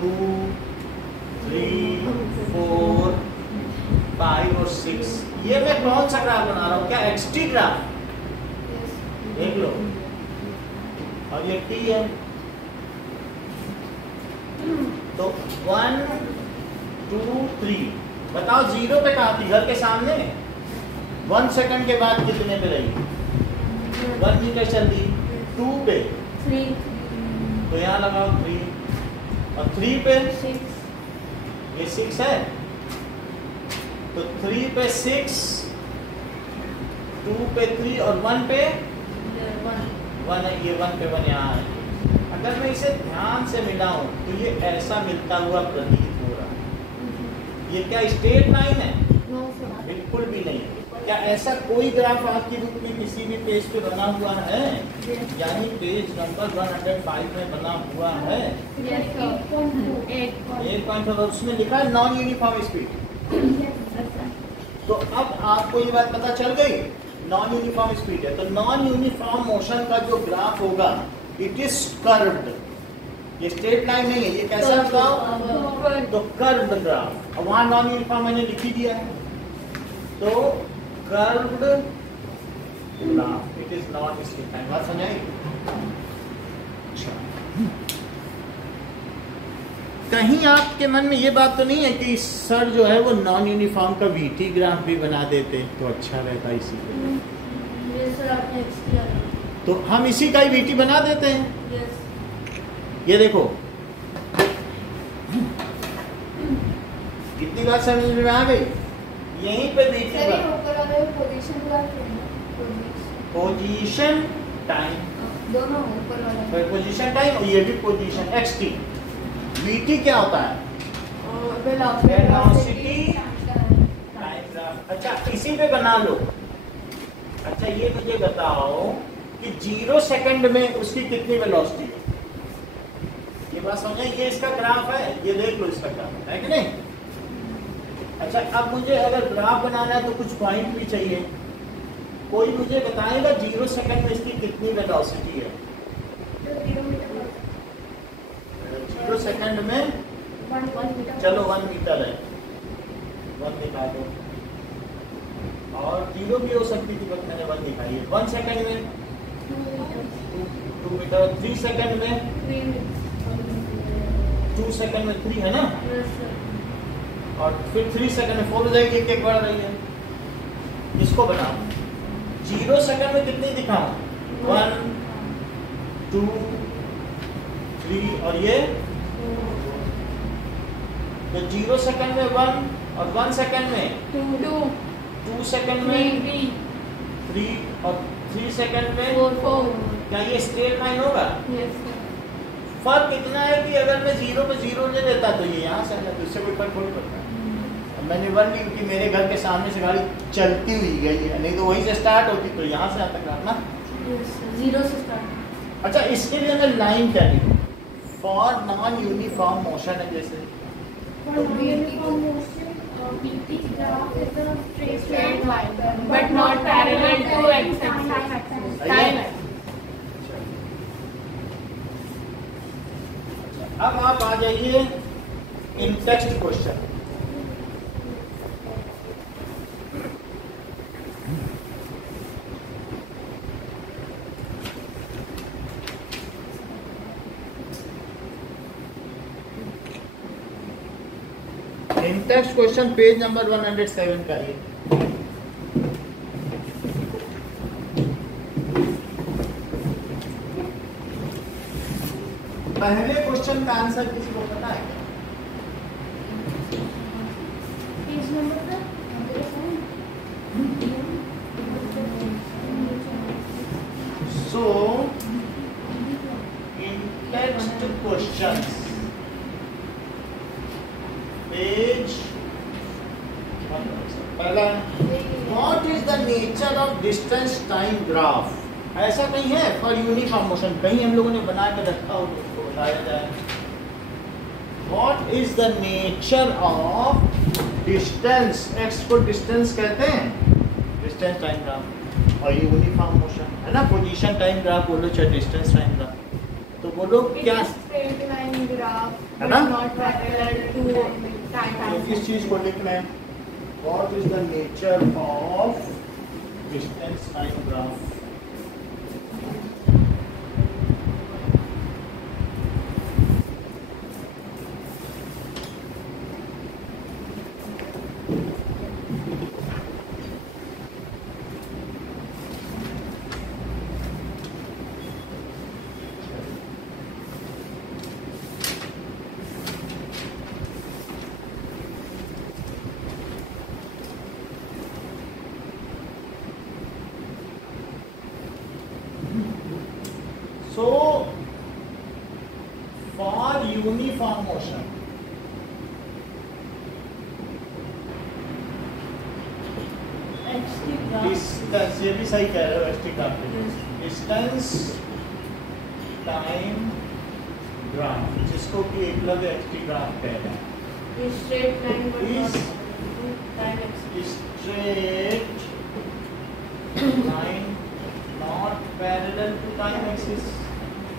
3 4 5 और 6। ये मैं कौन सा ग्राफ बना रहा हूँ? क्या एक्सटी ग्राफ? देख लो, और ये टी है। तो 1 2 3 बताओ 0 पे कहाँ थी? घर के सामने। 1 सेकंड के बाद कितने पे रही? 1 मीटर चल दी। 2 पे 3 तो यहाँ लगाओ 3, और 3 पे 6 ये 6 है तो 3 पे 6, 2 पे 3 और 1 पे 1 है। ये 1 पे 1 यहाँ है। अगर मैं इसे ध्यान से मिलाऊं तो ये ऐसा मिलता हुआ प्रतीत हो रहा है। ये क्या स्ट्रेट लाइन है? बिल्कुल भी नहीं। क्या ऐसा कोई ग्राफ आपकी बुक में किसी भी पेज पे बना हुआ है? यानी पेज नंबर 105 में बना हुआ है। 8.5 और उसमें लिखा है नॉन यूनिफॉर्म स्पीड। तो अब आपको ये बात पता चल गई, नॉन यूनिफॉर्म स्पीड है। तो नॉन यूनिफॉर्म मोशन का जो ग्राफ होगा इट इज कर्व्ड, ये स्ट्रेट लाइन नहीं है। ये कैसा बताओ? तो कर्व्ड ग्राफ। अब वहां नॉन यूनिफॉर्म मैंने लिख ही दिया है। तो curved graph, it is not straight line. बात समझ आई? कहीं आपके मन में ये बात तो नहीं है कि सर जो है वो नॉन यूनिफॉर्म का वीटी ग्राफ भी बना देते तो अच्छा रहता इसी पे। ये सर आपने किया है। तो हम इसी का ही वीटी बना देते हैं। यस। ये देखो कितनी बात समझ में आ गई? यहीं पे वीटी सर ये ऊपर वाले पोजीशन ग्राफ है ना, पोजीशन टाइम, दोनों ऊपर वाला पोजीशन टाइम और ये भी पोजीशन xt। वीटी क्या होता है? Velocity time graph. अच्छा इसी पे बना लो। अच्छा ये मुझे बताओ कि 0 सेकंड में उसकी कितनी वेलोसिटी है? ये बात समझे? ये इसका ग्राफ है, ये देख लो इसका ग्राफ है कि नहीं? अच्छा अब मुझे अगर ग्राफ बनाना है तो कुछ पॉइंट भी चाहिए। कोई मुझे बताएगा 0 सेकंड में इसकी कितनी वेलोसिटी है? 0 सेकंड में चलो 1 मीटर है, 1 दिखा दो। और 0 भी हो सकती थी बट मैंने 1 दिखाई है। 1 सेकंड में 2 मीटर, 3 सेकंड में 2 सेकंड में 3 है ना, और फिर 3 सेकंड में 4 हो जाएगी, एक बढ़ रही है। इसको बनाओ 0 सेकंड में कितनी दिखाऊं? 1 2 3 और ये तो 0 सेकंड में 1 और 1 सेकंड में 2 सेकंड में 3 और 3 सेकंड में 4। क्या ये स्ट्रेट लाइन होगा? फर्क इतना है कि अगर मैं 0 पे 0 ले लेता तो ये यहाँ से आना, तो इससे कोई फर्क थोड़ी पड़ता है। अब मैंने 1 ली कि मेरे घर के सामने से गाड़ी चलती हुई गई है, नहीं तो वहीं से स्टार्ट होती तो यहाँ से आता करना। 0 से स्टार्ट। अच्छा इसके लिए मैं लाइन क्या लिखूं? फॉर नॉन यूनिफॉर्म मोशन है जैसे straight line, but not parallel to x-axis. Time. अब आप आ जाइए इन टेक्स्ट क्वेश्चन। इन टेक्स्ट क्वेश्चन पेज नंबर 107 का ये पहले क्वेश्चन का आंसर किसी को पता है? पेज नंबर पर सो इन टेक्स्ट क्वेश्चंस पेज पहला, what is the nature of distance time graph? ऐसा कहीं है फॉर यूनिफॉर्म मोशन? कहीं हम लोगों ने बना के रखा हो तो उसको बताया जाए। What is the nature of distance? X को डिस्टेंस कहते हैं, डिस्टेंस टाइम ग्राफ, और यूनिफॉर्म मोशन है ना, पोजीशन टाइम ग्राफ बोलो चाहे डिस्टेंस टाइम ग्राफ, तो बोलो क्या स्ट्रेट लाइन ग्राफ है ना? Not parallel to time. किस चीज को लिखना है? What is the nature of distance time graph? So, for uniform motion, distance, ये भी सही कह रहे हो, एसटी का डिस्टेंस टाइम ग्राफ, जिसको कि एकलव्य एसटी ग्राफ कहते हैं। Straight line but Is not time axis. straight line not parallel to time axis।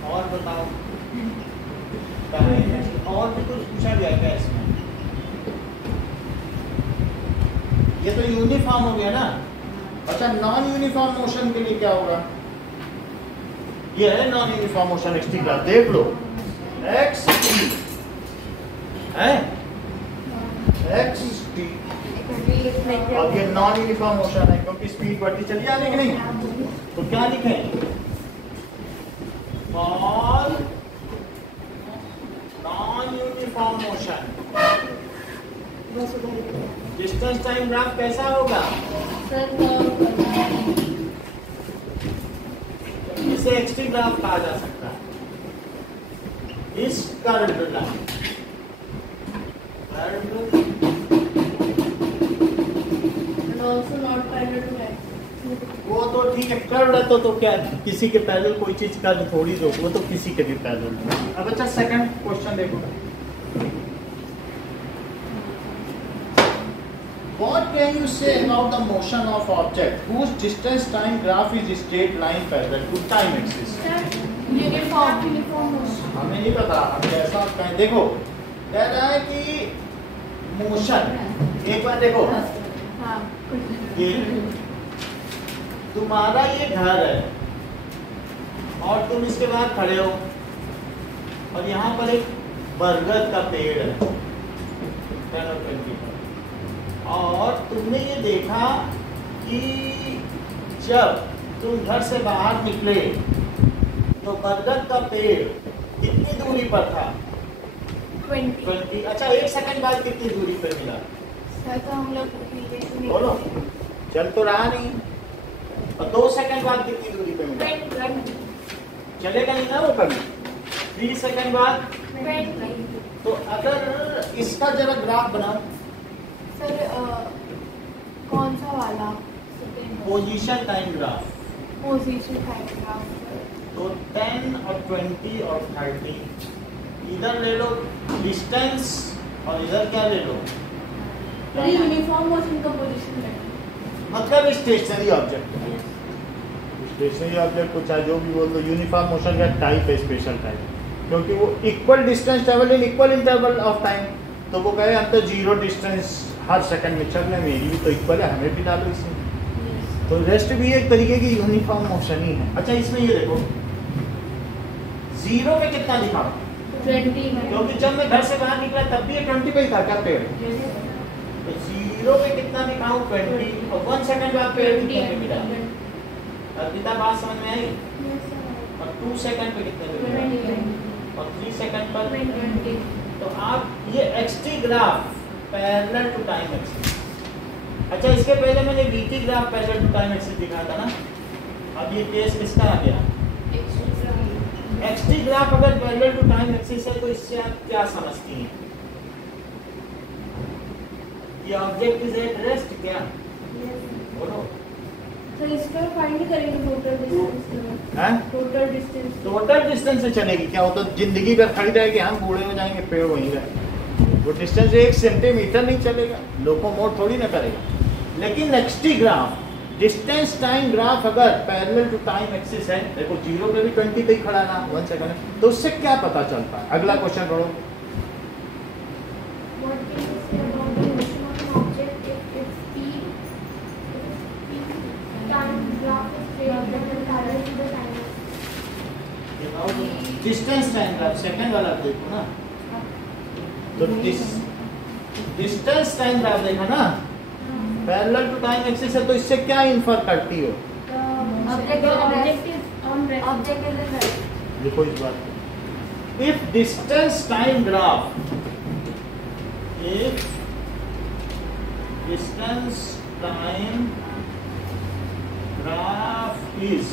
और बताओ टाइम axis और भी कुछ पूछा गया क्या इसमें? ये तो यूनिफॉर्म हो गया ना, अच्छा, नॉन यूनिफॉर्म मोशन के लिए क्या होगा? ये है non uniform motion x T graph, देख लो एक्स टी है एक्स टी। अब ये नॉन यूनिफॉर्म मोशन है क्योंकि स्पीड बढ़ती चली जा रही है नहीं, तो क्या लिखें? For non uniform motion distance time graph कैसा होगा? इसे एक्सटी ग्राफ कहा जा सकता है। इस कर्व लाइन वो तो ठीक है, कर्व है तो क्या किसी के पैरेलल कोई चीज कर्व थोड़ी दो, वो तो किसी के भी पैरेलल। अब अच्छा सेकंड क्वेश्चन देखो, What can you say about the motion of object whose distance time graph is straight line parallel to time axis? Uniform motion. हमें नहीं पता, हम ऐसा कहें। देखो कह रहा है कि मोशन, एक बार देखो ये तुम्हारा ये घर है और तुम इसके बाहर खड़े हो और यहाँ पर एक बरगद का पेड़ है और तुमने ये देखा कि जब तुम घर से बाहर निकले तो बरगद का पेड़ कितनी दूरी पर था? 20। अच्छा, 1 सेकंड बाद कितनी दूरी पर मिला? तो हम लोग बोलो, चल तो रहा नहीं। और 2 सेकंड बाद कितनी दूरी पे मिला? चलेगा नहीं ना वो कभी। 3 सेकंड बाद। तो अगर इसका जरा ग्राफ बनाओ सर, कौन सा वाला? Position time graph. Position time graph. तो 10 और 20 और 30 इधर ले लो डिस्टेंस और इधर क्या ले लो? यूनिफॉर्म मोशन का पोजीशन है, मतलब स्टेशनरी ऑब्जेक्ट। स्टेशनरी ऑब्जेक्ट को चाहे जो भी बोल दो, यूनिफॉर्म मोशन का टाइप है स्पेशल टाइप, क्योंकि वो equal distance travel in equal interval of time. तो वो कहे हम तो 0 डिस्टेंस हर सेकंड में चल रहे हैं, मेरी भी तो इक्वल है, हमें भी डालो इसमें। तो रेस्ट भी एक तरीके की यूनिफॉर्म मोशन ही है। अच्छा, इसमें ये देखो 0 पे कितना लिखा? 20। क्योंकि जब मैं घर से बाहर निकला तब भी ये 20 पे ही था क्या पेड़? तो 0 पे कितना लिखा हूँ? 20। और 1 सेकंड बाद पेड़ कितने पे मिला? अर्पिता बात समझ में आई? और 2 सेकंड पे कितने पे मिला? और 3 सेकंड पर 20। तो आप ये X T graph parallel to time axis. अच्छा, इसके पहले मैंने V T graph parallel to time axis दिखाया था ना। अब ये केस किसका आ गया? एक्सटी ग्राफ अगर पैरेलल टू टाइम एक्सिस है तो इससे आप क्या समझती हैं? ये ऑब्जेक्ट इज एट रेस्ट क्या? बोलो। तो इस पर फाइंड करेंगे टोटल डिस्टेंस। हैं? Total distance. टोटल डिस्टेंस से चलेगी क्या? वो तो जिंदगी भर खड़ी रहेगी, हम बूढ़े हो जाएंगे, पेड़ वहीं रहेगा। वो डिस्टेंस 1 सेंटीमीटर नहीं चलेगा, लोकोमोट थोड़ी ना करेगा। लेकिन X T graph distance time graph अगर पैरेलल टू टाइम एक्सिस है, देखो 0 पे भी 20 पे ही खड़ा ना 1 सेकंड, तो उससे क्या पता चलता है? अगला क्वेश्चन पढ़ो। What can you say about the motion of an object if its speed time graph is straight and parallel to the time axis? Distance time graph second वाला देखो ना, तो डिस्टेंस टाइम ग्राफ देखा ना, parallel to time axis है, तो इससे क्या इन्फर करती हो? Object is on rest. Object is in rest. देखो इस बात, if distance time graph, if distance time graph is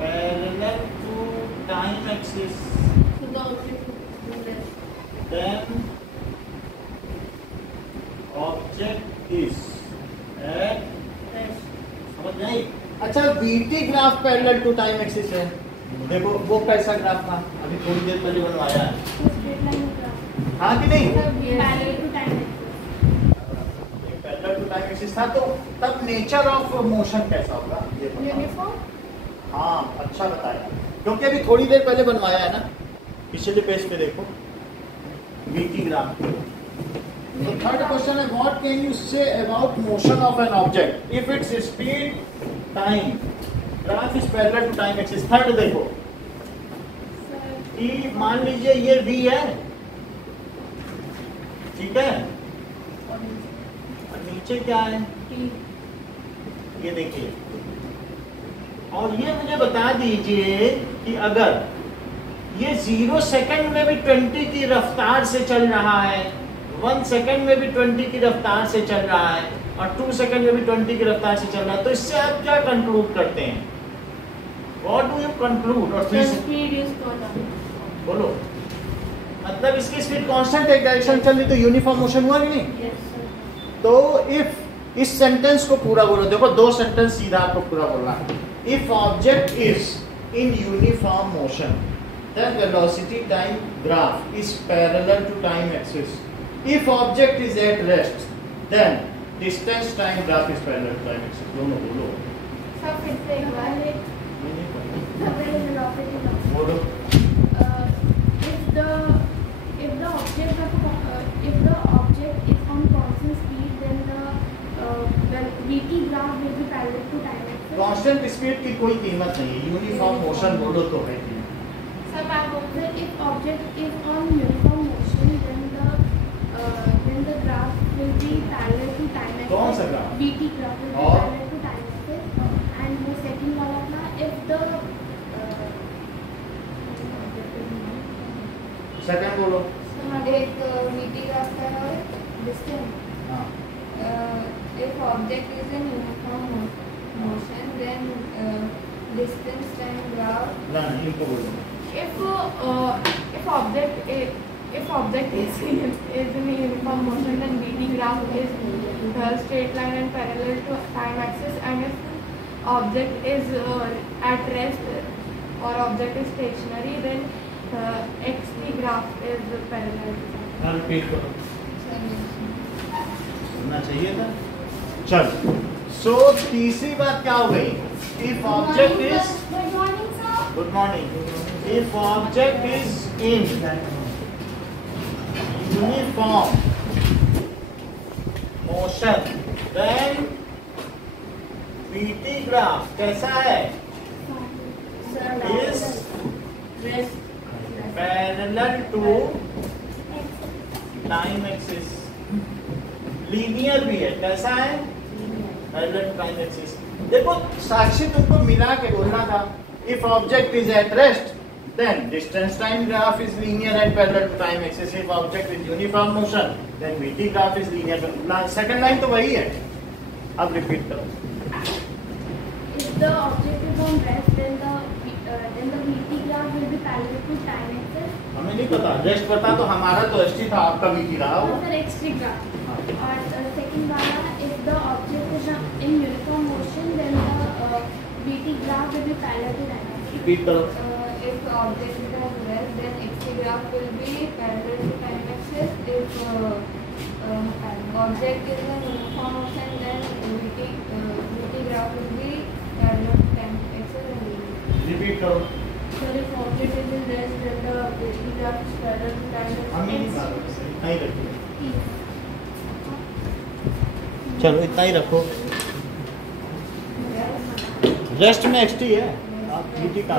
parallel to time axis, So the object is on rest. then object is at Rest. समझ नहीं? अच्छा, V T graph parallel to time axis है, देखो वो कैसा ग्राफ था? अभी थोड़ी देर पहले बनवाया है, So straight line graph. हाँ कि नहीं? Parallel to time axis. Parallel to time axis था, तो तब नेचर ऑफ मोशन कैसा होगा ये बताओ। Uniform. हाँ, अच्छा बताया, क्योंकि अभी थोड़ी देर पहले बनवाया है ना, पिछले पेज पे देखो बीटी ग्राफ। तो थर्ड क्वेश्चन है what can you say about motion of an object if its speed time graph is parallel to time axis. Third देखो कि मान लीजिए ये v है, ठीक है, और नीचे क्या है, ये देखिए, और ये मुझे बता दीजिए कि अगर ये 0 सेकंड में भी 20 की रफ्तार से चल रहा है, 1 सेकंड में भी 20 की रफ्तार से चल रहा है, और 2 सेकंड में भी 20 की रफ्तार से चल रहा है, तो इससे आप क्या कंक्लूड करते हैं? What do you conclude? और स्पीड इज बोलो, मतलब इसकी स्पीड कांस्टेंट एक डायरेक्शन चल रही तो यूनिफॉर्म मोशन हुआ कि नहीं? तो इफ इस सेंटेंस को पूरा बोलो, देखो 2 सेंटेंस सीधा आपको पूरा बोलना है। If object is in uniform motion then velocity time graph is parallel to time axis. If object is at rest then distance time graph is parallel to time axis. दोनों बोलो। सब फिर से एक बार बोलो। If the object is on constant speed, then the VT graph will be parallel to time axis. Constant speed की कोई कीमत नहीं है, यूनिफॉर्म मोशन बोलो तो है कि If object is on uniform motion, then the graph will be parallel to time axis. कौन सा graph? VT graph will be और? parallel to time axis. And the second वाला था if the सेकंड बोलो। एक VT ग्राफ का है और डिस्टेंस। हाँ, If object is in uniform motion, then distance time graph. ना इनको बोलो। if object is in uniform motion, then VT graph is straight line and parallel to time axis, and if object is at rest or object is stationary, then XT graph is parallel to time. हाँ, repeat करो, सुनना चाहिए था। चल, सो तीसरी बात क्या हो गई? If object is, Good morning, sir. Good morning, if object is in uniform motion then VT graph कैसा है? is parallel to time axis, linear भी है, कैसा है? parallel to time axis। देखो साक्षी तुमको मिला के बोलना था if object is at rest then distance time graph is linear and parallel to time axis. If object is uniform motion then VT graph is linear. Second line तो वही है, अब रिपीट करो। If the object is on rest, then the VT graph will be parallel to time axis. हमें नहीं पता, rest पता तो हमारा तो ST था, आपका VT रहा हो। Or the XT graph. और second वाला, if the object is in uniform motion, then the VT graph will be parallel to time axis. Repeat करो। If object is at rest, then XT graph will be parallel to time axis. If object is in uniform motion, then VT graph will be parallel to time axis and linear. Repeat करो। So if object is in rest, then the VT graph is parallel to time हम axis. इतना ही रखो, चलो इतना ही रखो। Rest में XT है, आप VT का